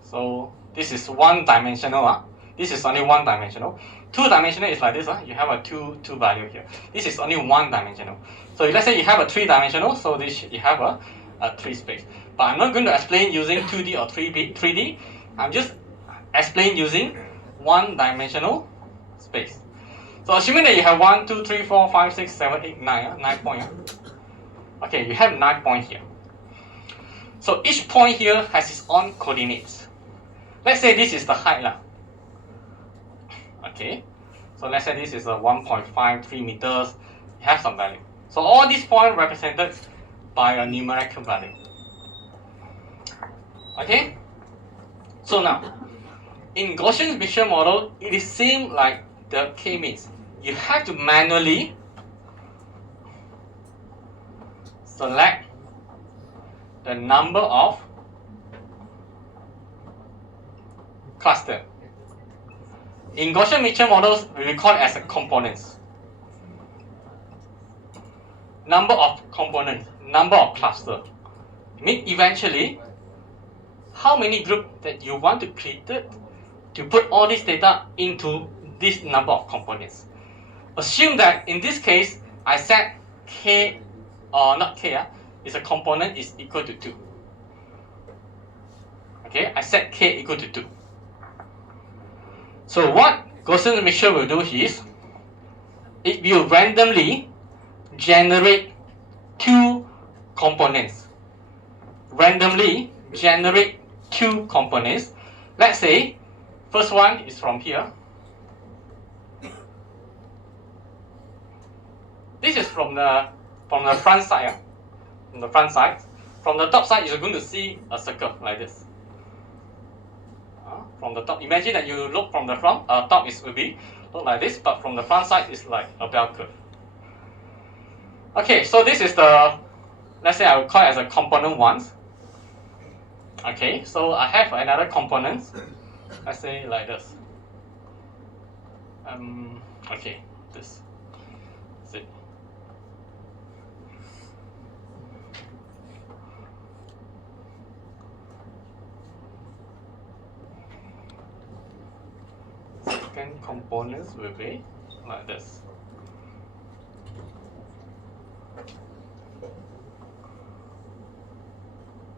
so this is one dimensional. This is only one dimensional. Two dimensional is like this. You have a two value here. This is only one dimensional. So let's say you have a three dimensional. So this you have a three space. But I'm not going to explain using 2D or 3D. I'm just explain using one dimensional space. So assuming that you have 1, 2, 3, 4, 5, 6, 7, 8, 9, 9 points. Okay, you have 9 points here. So each point here has its own coordinates. Let's say this is the height. Okay, so let's say this is a 1.53 meters. You have some value. So all these points represented by a numerical value. Okay, so now in Gaussian mixture model, it is same like the k-means. You have to manually select the number of cluster. In Gaussian mixture models, we record it as a components. Number of components, number of cluster. Mean eventually, how many groups that you want to create to put all this data into this number of components. Assume that in this case, I set k, or not k, is a component is equal to 2. Okay, I set k equal to 2. So what Gaussian mixture will do is, it will randomly generate two components. Randomly generate two components. Let's say first one is from here. This is from the front side. From the front side. From the top side, you're going to see a circle like this. From the top, imagine that you look from the front. Top will be look like this, but from the front side is like a bell curve. Okay, so this is the, let's say I will call it as a component 1. Okay, so I have another component. Let's say like this. Okay, this. That's it. Second components will be like this.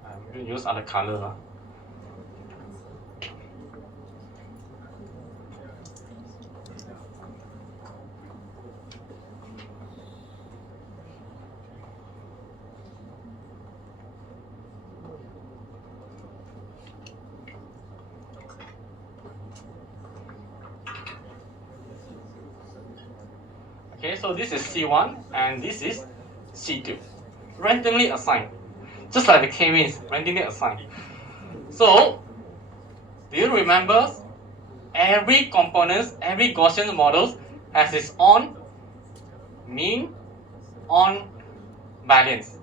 I'm going to use other color. Okay, so this is C1 and this is C2. Randomly assigned. Just like the k-means, randomly assigned. So, do you remember every component, every Gaussian model has its own mean, own variance.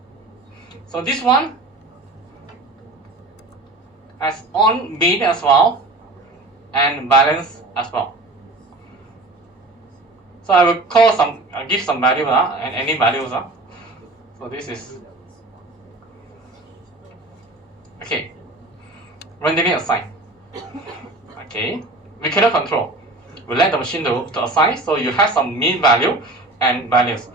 So this one has own mean as well and balance as well. So I will call some, give some value and any values. So this is okay. Randomly assign. Okay, we cannot control. We let the machine to assign. So you have some mean value and values.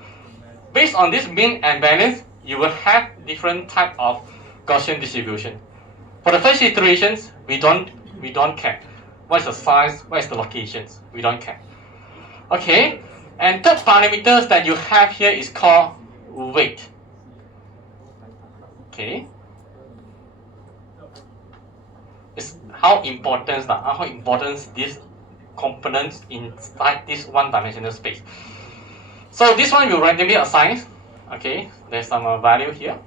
Based on this mean and values, you will have different type of Gaussian distribution. For the first iterations, we don't care. What is the size? What is the locations? We don't care. Okay, and third parameters that you have here is called weight. Okay, it's how important these components inside this one-dimensional space. So this one will randomly assign. Okay, there's some value here.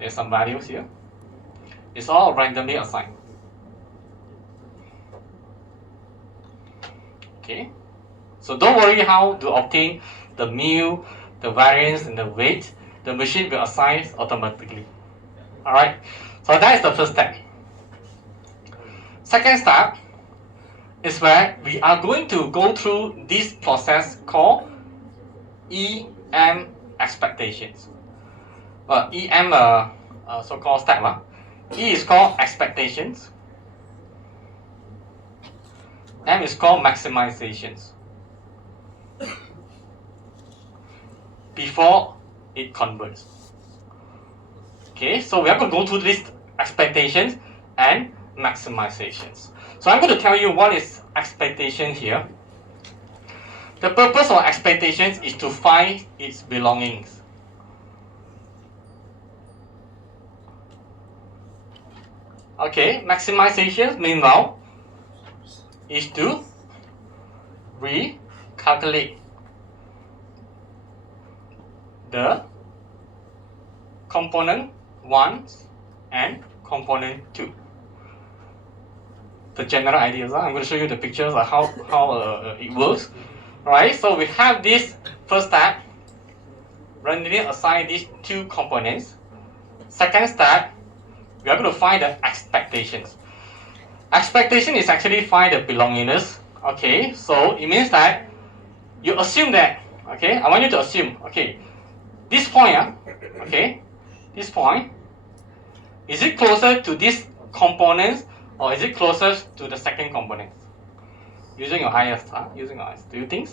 There's some values here. It's all randomly assigned. Okay, so don't worry how to obtain the mu, the variance, and the weight. The machine will assign automatically. Alright, so that is the first step. Second step is where we are going to go through this process called EM expectations. EM so-called step. E is called expectations. M is called maximizations. Before it converts. Okay, so we are going to go through these expectations and maximizations. So I'm going to tell you what is expectation here. The purpose of expectations is to find its belongings. Okay, maximizations meanwhile is to recalculate the component 1 and component 2. The general ideas. I'm going to show you the pictures of how it works. Right, so we have this first step, randomly assign these two components. Second step, we are going to find the expectations. Expectation is actually find the belongingness. Okay, so it means that you assume that. Okay, I want you to assume. Okay, this point. Okay, this point. Is it closer to this components or is it closer to the second component? Using your eyes, using your eyes. Do you think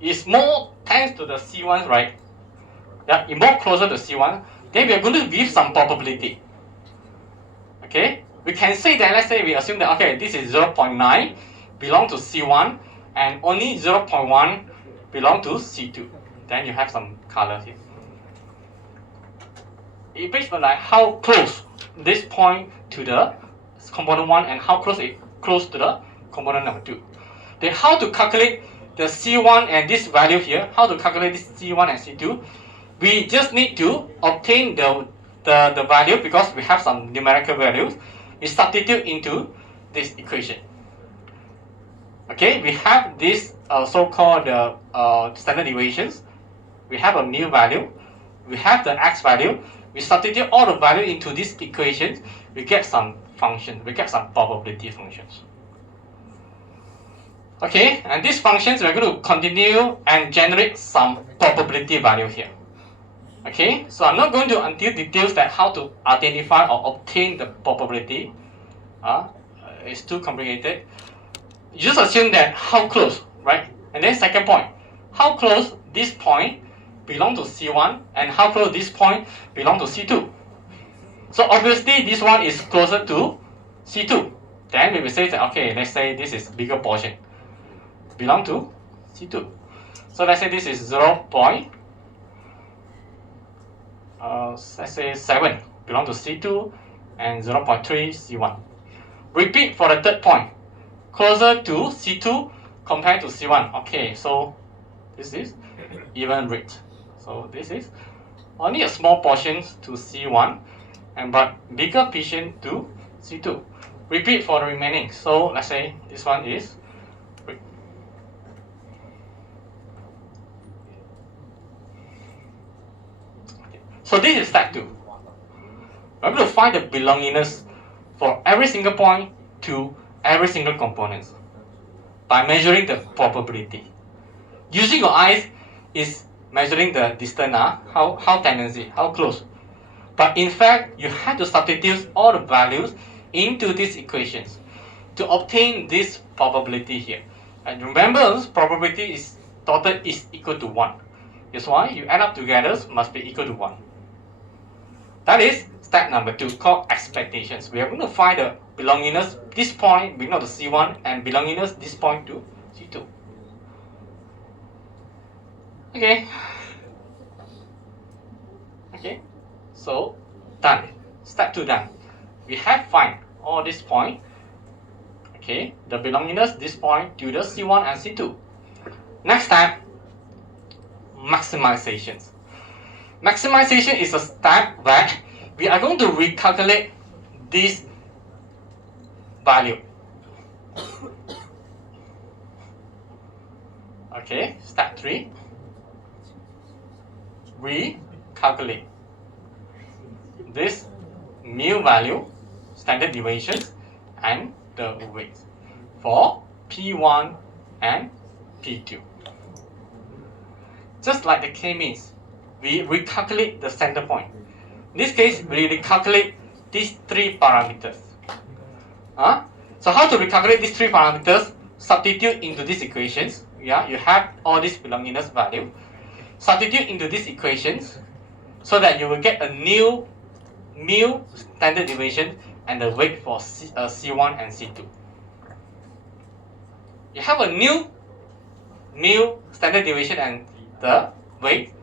it's more tends to the C1, right? Yeah, it's more closer to C1. Then we are going to give some probability. Okay, we can say that, let's say we assume that, okay, this is 0.9 belong to C1 and only 0.1 belong to C2. Then you have some color here. It based on like how close this point to the component 1 and how close it close to the component number 2. Then how to calculate the C1 and this value here, how to calculate this C1 and C2, we just need to obtain the value because we have some numerical values. We substitute into this equation. Okay, we have this so-called standard deviations. We have a mu value. We have the x value. We substitute all the value into this equation. We get some function. We get some probability functions. Okay, and these functions we're going to continue and generate some probability value here. Okay, so I'm not going to until details that how to identify or obtain the probability. It's too complicated. You just assume that how close, right? And then second point, how close this point belong to C1 and how close this point belong to C2. So obviously this one is closer to C2. Then we will say that, okay, let's say this is bigger portion belong to C2. So let's say this is 0. Let's say 7 belong to C2 and 0.3 C1. Repeat for the third point, closer to C2 compared to C1. Okay, so this is even rate. So this is only a small portion to C1 and but bigger portion to C2. Repeat for the remaining. So let's say this one is so this is step 2. We're going to find the belongingness for every single point to every single component. by measuring the probability. Using your eyes is measuring the distance, how tendency, how close. But in fact, you have to substitute all the values into these equations to obtain this probability here. And remember, probability is total is equal to 1. That's why you add up together must be equal to 1. That is step number 2, called expectations. We are going to find the belongingness this point belong to C1 and belongingness this point to C2. Okay. Okay. So done. Step 2 done. We have find all this point. Okay, the belongingness this point to the C1 and C2. Next step, maximizations. Maximization is a step where we are going to recalculate this value. Okay, step 3, recalculate this mu value, standard deviations, and the weight for P1 and P2. Just like the k-means, we recalculate the center point. In this case, we recalculate these 3 parameters. So how to recalculate these 3 parameters? Substitute into these equations. Yeah, you have all this belongingness value. Substitute into these equations so that you will get a new mu standard deviation and the weight for C1 and C2. You have a new mu standard deviation and the weight.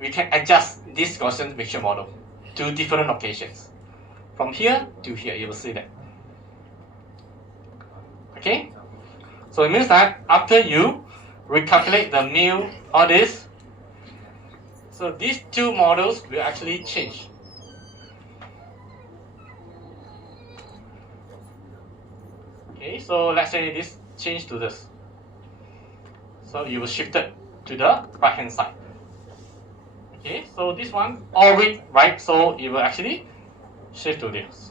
We can adjust this Gaussian mixture model to different locations. From here to here, you will see that. Okay? So it means that after you recalculate the mu, all this, so these 2 models will actually change. Okay, so let's say this change to this. So you will shift it to the right hand side. Okay, so this one all read right, so it will actually shift to this.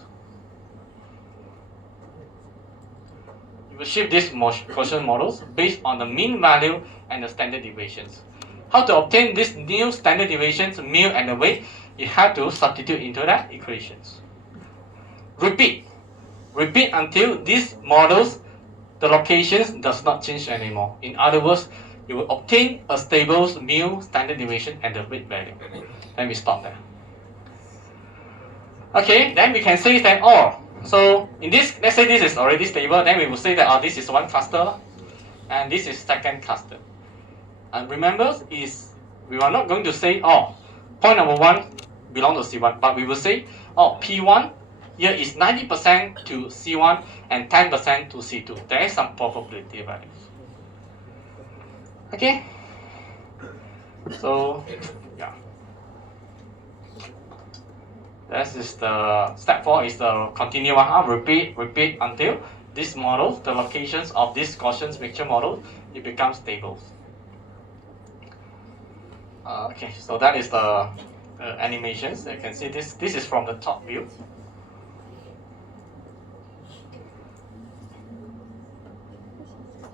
You will shift these Gaussian models based on the mean value and the standard deviations. How to obtain this new standard deviations, mu and the weight? You have to substitute into the equations. Repeat until these models, the locations does not change anymore. In other words, you will obtain a stable mu, standard deviation, and the weight value. Then we stop there. Okay, then we can say that, so in this, let's say this is already stable, then we will say that, this is one cluster, and this is second cluster. And remember, we are not going to say, point number 1 belong to C1, but we will say, P1 here is 90% to C1 and 10% to C2. There is some probability values. Okay? So, yeah. This is the step 4 is the continue one. Repeat until this model, the locations of this Gaussian mixture model, it becomes stable. Okay, so that is the animations. You can see this. This is from the top view.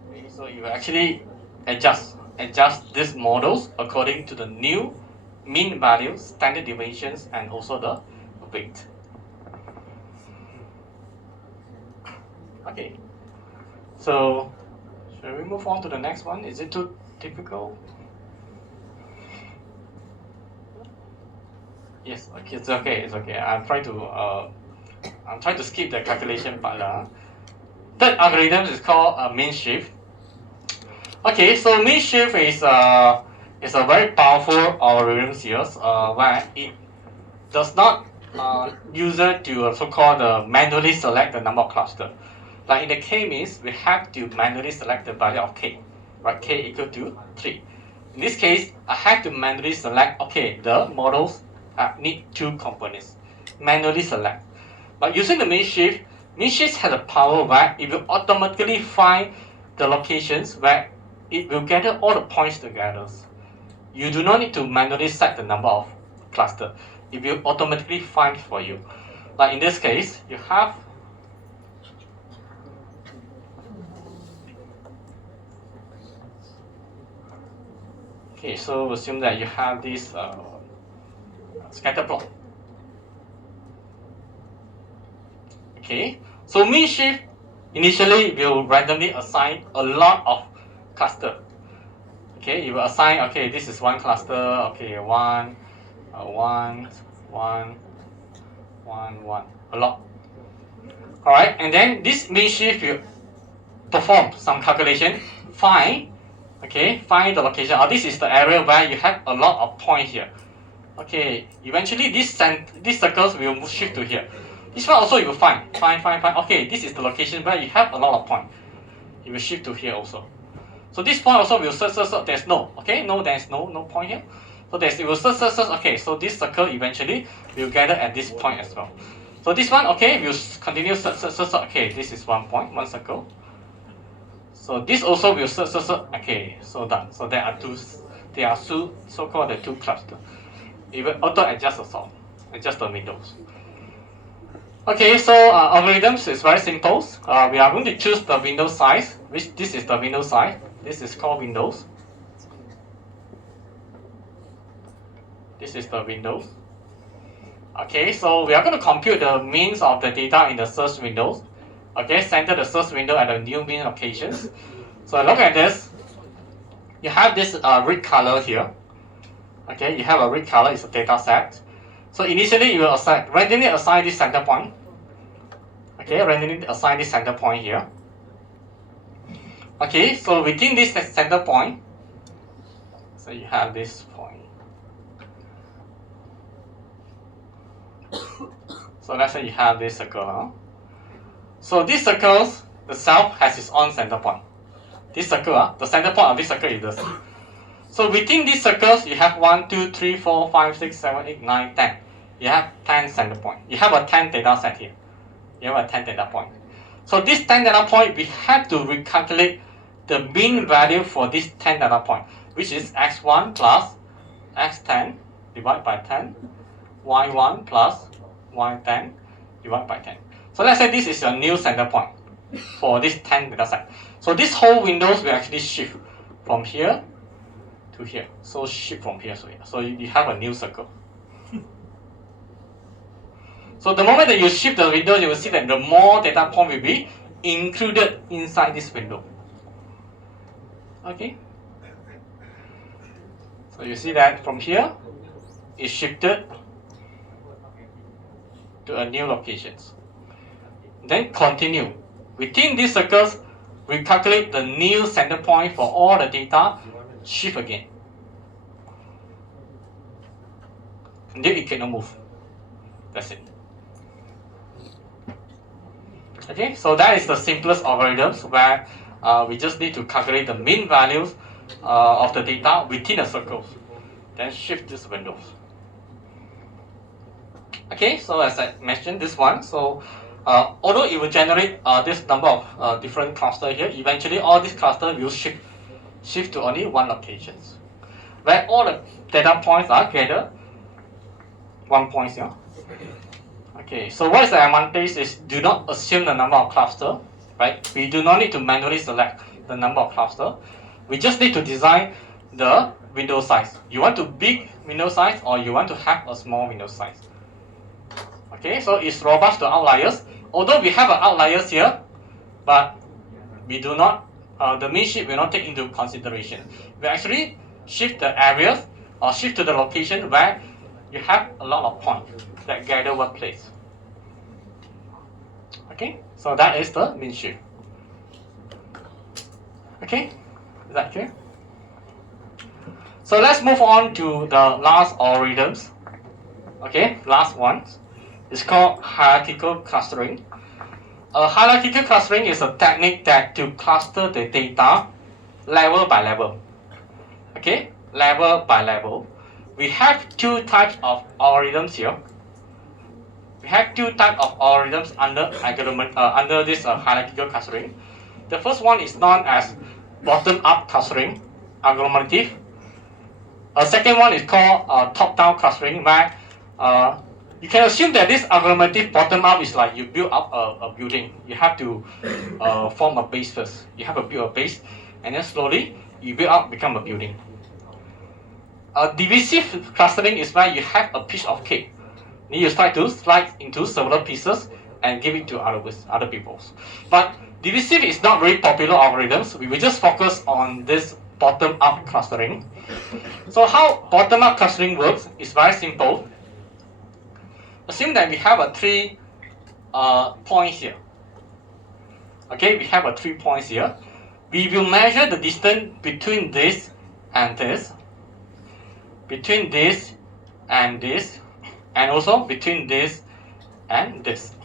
Okay, so you actually adjust these models according to the new mean values, standard deviations, and also the weight. Okay, so shall we move on to the next one? Is it too difficult? Yes, okay, it's okay, it's okay. I'm trying to skip the calculation part. Third algorithm is called mean shift. Okay, so mean shift is a very powerful algorithm here, where it does not user to so-called manually select the number of cluster. Like in the k means we have to manually select the value of k, right? K equal to 3. In this case, I have to manually select. Okay, the models need 2 components. Manually select. But using the mean shift has a power where it will automatically find the locations where it will gather all the points together. You do not need to manually set the number of cluster. It will automatically find for you. Like in this case, you have Okay, so assume that you have this scatter plot. Okay, so mean shift initially will randomly assign a lot of cluster. Okay, you will assign, okay, this is one cluster, okay, one, a lot. Alright, and then this mean shift will perform some calculation, find the location. This is the area where you have a lot of points here. Okay, eventually these circles will shift to here. This one also you will find. Okay, this is the location where you have a lot of points. It will shift to here also. So this point also will search. There's no. Okay, no, there's no point here. So it will search. Okay, so this circle eventually will gather at this point as well. So this one, okay, will continue search. Okay, this is one point, one circle. So this also will search. Okay, so done. So there are two. There are so-called the two clusters. It will auto adjust also, adjust the windows. Okay, so algorithms is very simple. We are going to choose the window size, which this is the window size. This is called windows. This is the windows. Okay, so we are going to compute the means of the data in the search windows. Okay, center the search window at the new mean locations. So look at this. You have this red color here. Okay, you have a red color, it's a data set. So initially you will randomly assign this center point. Okay, randomly assign this center point here. Okay, so within this center point, so you have this point. So let's say you have this circle. Huh? So these circles, the self has its own center point. This circle, the center point of this circle is this. So within these circles, you have 1, 2, 3, 4, 5, 6, 7, 8, 9, 10. You have 10 center point. You have a 10 data set here. You have a 10 data point. So this 10 data point, we have to recalculate the mean value for this 10 data point, which is x1 plus x10 divided by 10, y1 plus y10 divided by 10. So let's say this is your new center point for this 10 data set. So this whole windows will actually shift from here to here. So shift from here to here. So you have a new circle. So the moment that you shift the window, you will see that the more data point will be included inside this window. Okay. So you see that from here, it shifted to a new locations. Then continue. Within these circles, we calculate the new center point for all the data, shift again. And then it cannot move. That's it. Okay, so that is the simplest algorithms where we just need to calculate the mean values of the data within the circles. Then shift these windows. Okay, so as I mentioned this one, so although it will generate this number of different clusters here, eventually all these clusters will shift to only one location, where all the data points are gathered one point here. Okay, so what is the advantage is do not assume the number of clusters, right? We do not need to manually select the number of clusters. We just need to design the window size. You want to big window size or you want to have a small window size. Okay, so it's robust to outliers. Although we have outliers here, but we do not, the mean shift will not take into consideration. We actually shift the areas or shift to the location where you have a lot of points that gather one place. Okay, so that is the mean shift. Okay, is that clear? So let's move on to the last algorithms. Okay, last one. It's called hierarchical clustering. Hierarchical clustering is a technique that to cluster the data level by level. Okay, level by level. We have two types of algorithms here. We have two types of algorithms under this hierarchical clustering. The first one is known as bottom-up clustering, agglomerative. A second one is called top-down clustering, where you can assume that this agglomerative bottom-up is like you build up a building. You have to form a base first. You have to build a base, and then slowly you build up, become a building. Divisive clustering is where you have a piece of cake. You try to slice into several pieces and give it to other people. But divisive is not very popular algorithms. We will just focus on this bottom-up clustering. So how bottom-up clustering works is very simple. Assume that we have a 3 points here. Okay, we have a 3 points here. We will measure the distance between this and this, between this and this, and also between this and this.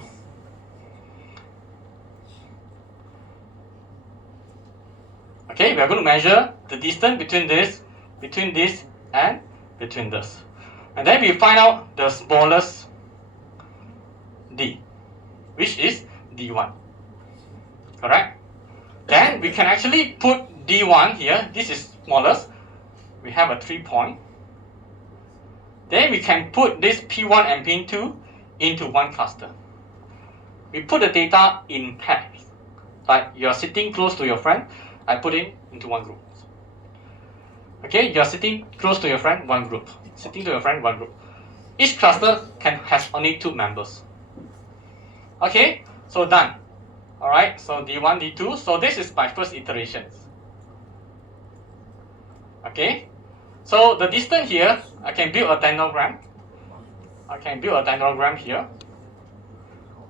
Okay, we are going to measure the distance between this, and between this. And then we find out the smallest d, which is d1. Correct? Then we can actually put d1 here. This is smallest. We have a 3 point. Then we can put this P1 and P2 into one cluster. We put the data in pairs. Like you're sitting close to your friend, I put it into one group. Okay, you're sitting close to your friend, one group. Sitting to your friend, one group. Each cluster has only 2 members. Okay, so done. Alright, so D1, D2. So this is my first iteration. Okay, so the distance here, I can build a dendrogram. Here.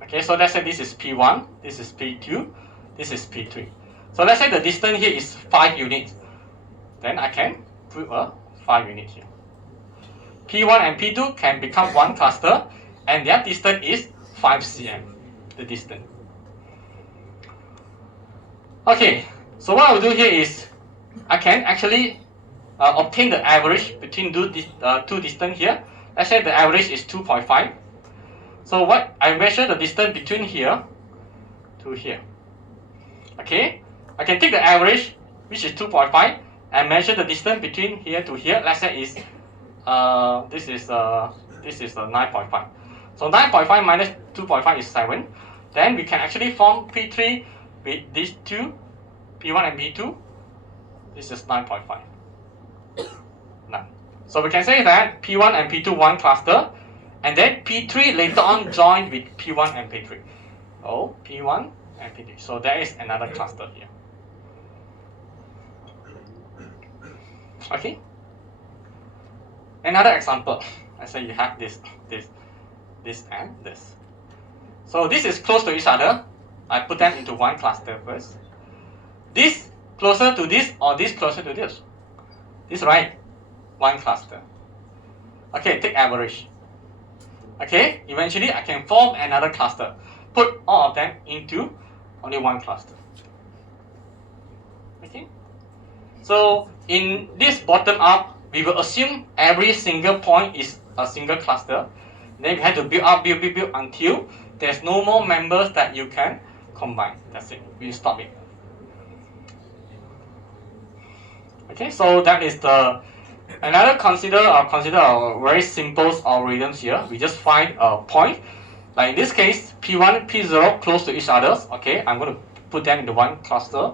Okay, so let's say this is P1, this is P2, this is P3. So let's say the distance here is 5 units. Then I can put a 5 unit here. P1 and P2 can become one cluster, and their distance is 5 cm, the distance. Okay, so what I will do here is I can actually obtain the average between two distance here. Let's say the average is 2.5. So what I measure the distance between here to here. Okay, I can take the average, which is 2.5, and measure the distance between here to here. Let's say is this is 9.5. So 9.5 minus 2.5 is 7. Then we can actually form P3 with these two, P1 and P2. This is 9.5. 9. So we can say that P1 and P2 one cluster, and then P3 later on joined with P1 and P3. Oh, P1 and P3. So there is another cluster here. Okay. Another example. Let's say you have this and this. So this is close to each other. I put them into one cluster first. This closer to this, or this closer to this. This right, one cluster. Okay, take average. Okay, eventually I can form another cluster. Put all of them into only one cluster. Okay. So in this bottom up, we will assume every single point is a single cluster. Then we have to build up, build until there's no more members that you can combine. That's it. We stop it. Okay, so that is the another consider a very simple algorithms here. We just find a point. Like in this case, P1, P0 close to each other. Okay, I'm going to put them into one cluster.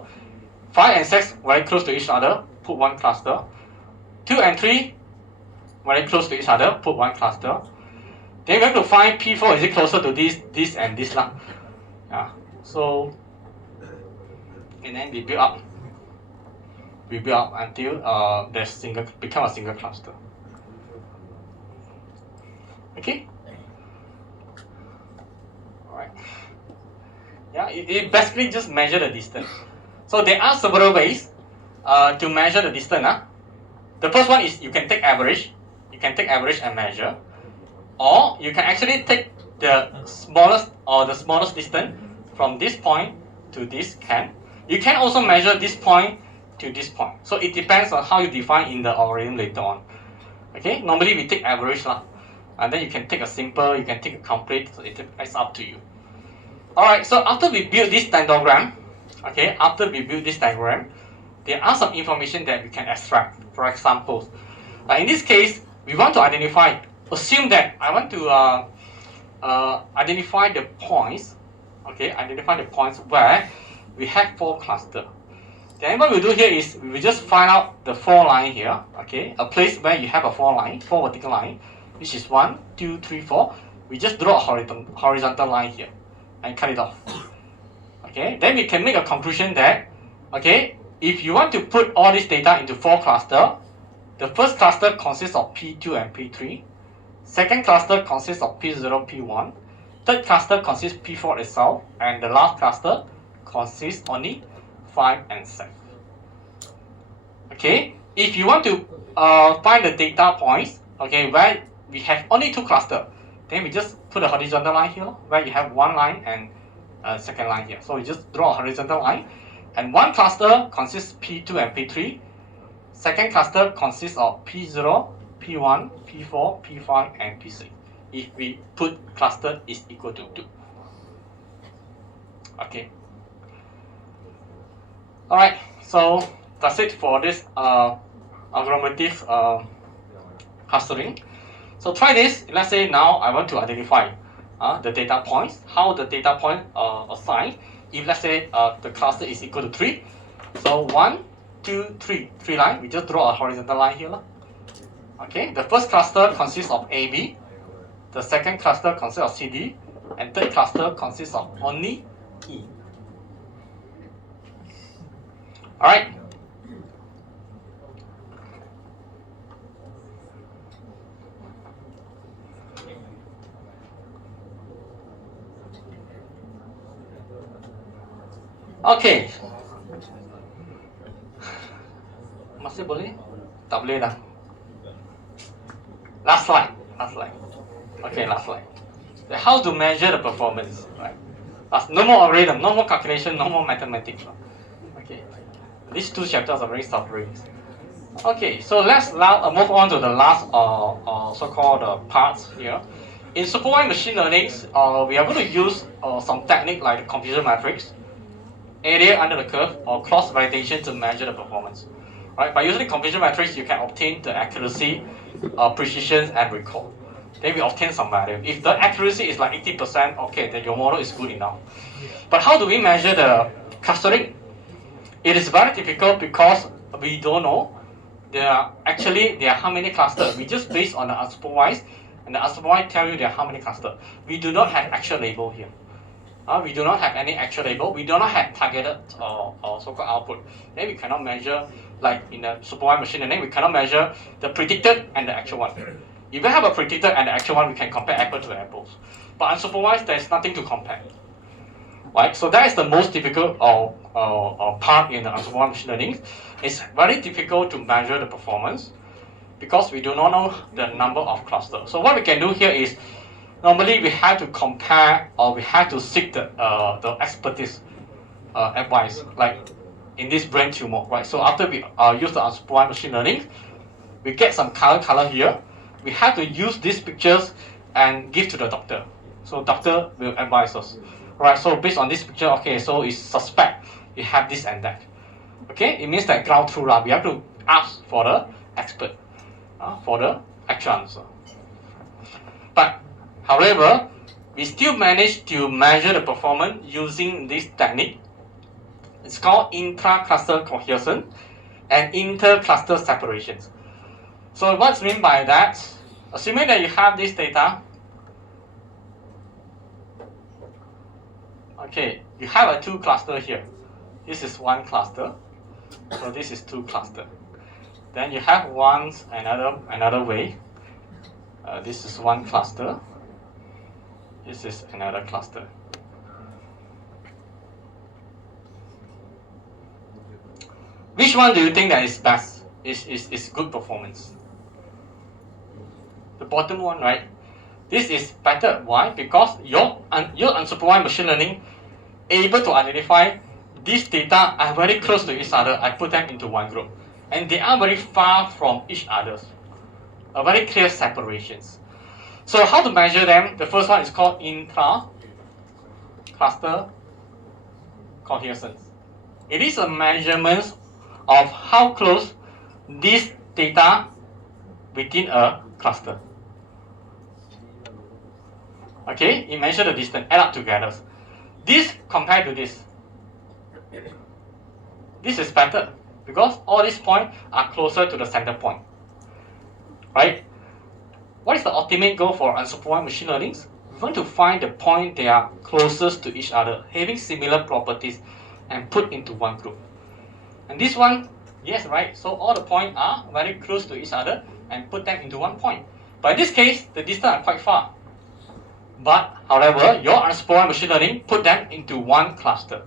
5 and 6 very close to each other. Put one cluster. 2 and 3 very close to each other. Put one cluster. Then we have to find P4, is it closer to this and this lah. Yeah. So and then we build up. We build up until become a single cluster. Okay. Alright. Yeah, it basically just measure the distance. So there are several ways to measure the distance. The first one is you can take average. You can take average and measure. Or you can actually take the smallest distance from this point to this can. You can also measure this point to this point. So it depends on how you define in the algorithm later on. Okay, normally we take average lah. And then you can take a simple, you can take a complete, so it's up to you. Alright, so after we build this dendrogram, there are some information that we can extract. For example, in this case, we want to identify, assume that I want to identify the points, okay, identify the points where we have 4 clusters. Then what we do here is we just find out the 4 line here, okay, a place where you have a 4 vertical line, which is 1, 2, 3, 4. We just draw a horizontal line here and cut it off. Okay, then we can make a conclusion that, okay, if you want to put all this data into 4 clusters, the first cluster consists of P2 and P3, second cluster consists of P0, P1, third cluster consists P4 itself, and the last cluster consists only 5 and 7. Okay, if you want to find the data points, okay, where we have only 2 clusters, then we just put a horizontal line here, where you have 1 line and a second line here. So we just draw a horizontal line, and one cluster consists P2 and P3, second cluster consists of P0, P1, P4, P5, and P6. If we put cluster is equal to 2. Okay. Alright, so that's it for this algorithmic clustering. So try this. Let's say now I want to identify the data points, how the data point assigned. If let's say the cluster is equal to 3, so 1, 2, 3, 3 line, we just draw a horizontal line here. Okay, the first cluster consists of AB, the second cluster consists of CD, and third cluster consists of only E. Alright. Okay. Masih boleh? Tak boleh dah. Last slide. Okay, last slide. How to measure the performance, right? No more algorithm, no more calculation, no more mathematics. Okay. These 2 chapters are very suffering. Okay, so let's now move on to the last so-called parts here. In supervised machine learning, we are going to use some technique like the confusion matrix, area under the curve, or cross validation to measure the performance. Right? By using the confusion matrix, you can obtain the accuracy, precision, and recall. Then we obtain some value. If the accuracy is like 80%, okay, then your model is good enough. But how do we measure the clustering? It is very difficult because we don't know there are how many clusters. We just based on the unsupervised, and the unsupervised tell you there are how many clusters. We do not have actual label here. We do not have any actual label. We do not have targeted so-called output. Then we cannot measure, like in the supervised machine learning, we cannot measure the predicted and the actual one. If we have a predicted and the actual one, we can compare apples to apples. But unsupervised, there is nothing to compare. Right? So that is the most difficult part in the unsupervised machine learning. It's very difficult to measure the performance because we do not know the number of clusters. So what we can do here is, normally we have to compare or we have to seek the expertise advice, like in this brain tumor, right? So after we use the unsupervised machine learning, we get some color here. We have to use these pictures and give to the doctor. So doctor will advise us, right? So based on this picture, okay, so it's suspect you have this and that. Okay, it means that ground truth. We have to ask for the expert for the actual answer. But however, we still manage to measure the performance using this technique. It's called intra-cluster cohesion and inter-cluster separations. So what's meant by that? Assuming that you have this data, okay, you have a 2 cluster here. This is 1 cluster, so this is 2 cluster. Then you have another way. This is 1 cluster. This is another cluster. Which one do you think that is best? Is good performance? The bottom one, right? This is better. Why? Because your unsupervised machine learning able to identify these data are very close to each other. I put them into one group, and they are very far from each other. A very clear separations. So how to measure them? The first one is called intra-cluster cohesion. It is a measurement of how close these data within a cluster. Okay, it measures the distance, add up together. This compared to this. this is better because all these points are closer to the center point. Right? What is the ultimate goal for unsupervised machine learning? We want to find the point they are closest to each other, having similar properties, and put into one group. And this one, yes, right? So all the points are very close to each other and put them into one point. But in this case, the distance are quite far. But however, your unsupervised machine learning put them into one cluster.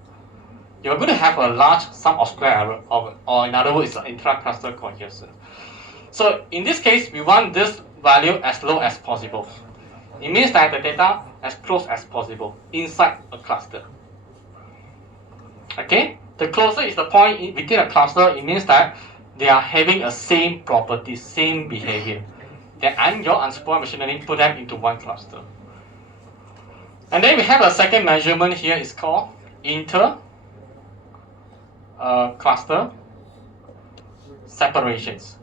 You're going to have a large sum of square error, or in other words, intra-cluster cohesion. So in this case, we want this value as low as possible. It means that the data as close as possible inside a cluster. Okay, the closer is the point within a cluster. It means that they are having a same property, same behavior. Then your unsupervised machine learning put them into one cluster. And then we have a second measurement here. It's called inter cluster separations.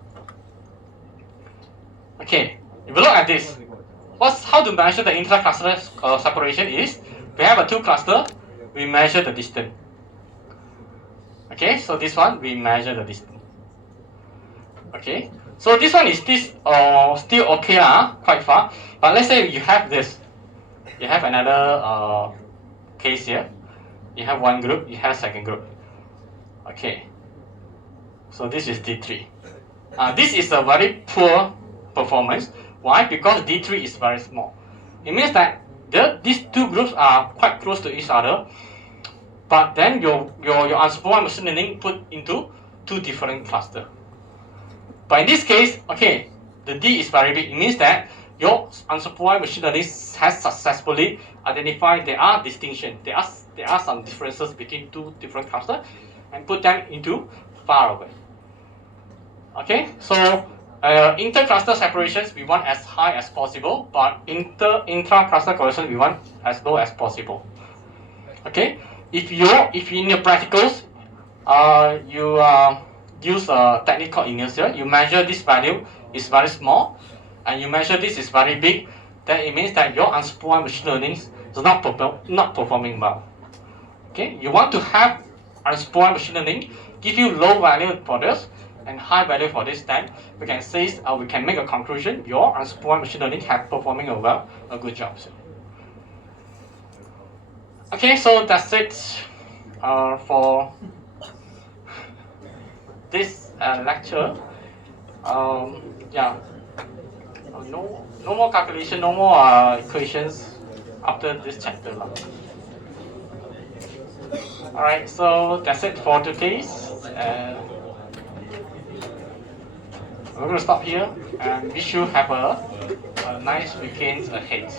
Okay, if you look at this, how to measure the intra-cluster separation is, we have a two cluster, we measure the distance. Okay, so this one, we measure the distance. Okay, so this one is still okay, quite far. But let's say you have this. You have another case here. You have one group, you have second group. Okay, so this is D3. This is a very poor performance. Why? Because D3 is very small. It means that these two groups are quite close to each other, but then your unsupervised machine learning put into two different clusters. But in this case, okay, the D is very big. It means that your unsupervised machine learning has successfully identified there are distinctions. There are some differences between two different clusters and put them into far away. Okay, so inter-cluster separations we want as high as possible, but intra-cluster cohesion we want as low as possible. Okay, if in your practicals you use a technique called inertia, you measure this value is very small, and you measure this is very big, then it means that your unsupervised machine learning is not performing well. Okay, you want to have unsupervised machine learning give you low value for this and high value for this, then we can say we can make a conclusion your unsupervised machine learning have performing a good job. Okay, so that's it for this lecture. Yeah, no more calculation, no more equations after this chapter. Alright, so that's it for today's. We're going to stop here and wish you have a nice weekend ahead.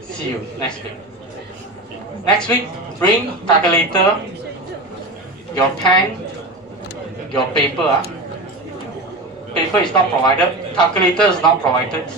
See you next week. Next week, bring calculator, your pen, your paper. Paper is not provided, calculator is not provided.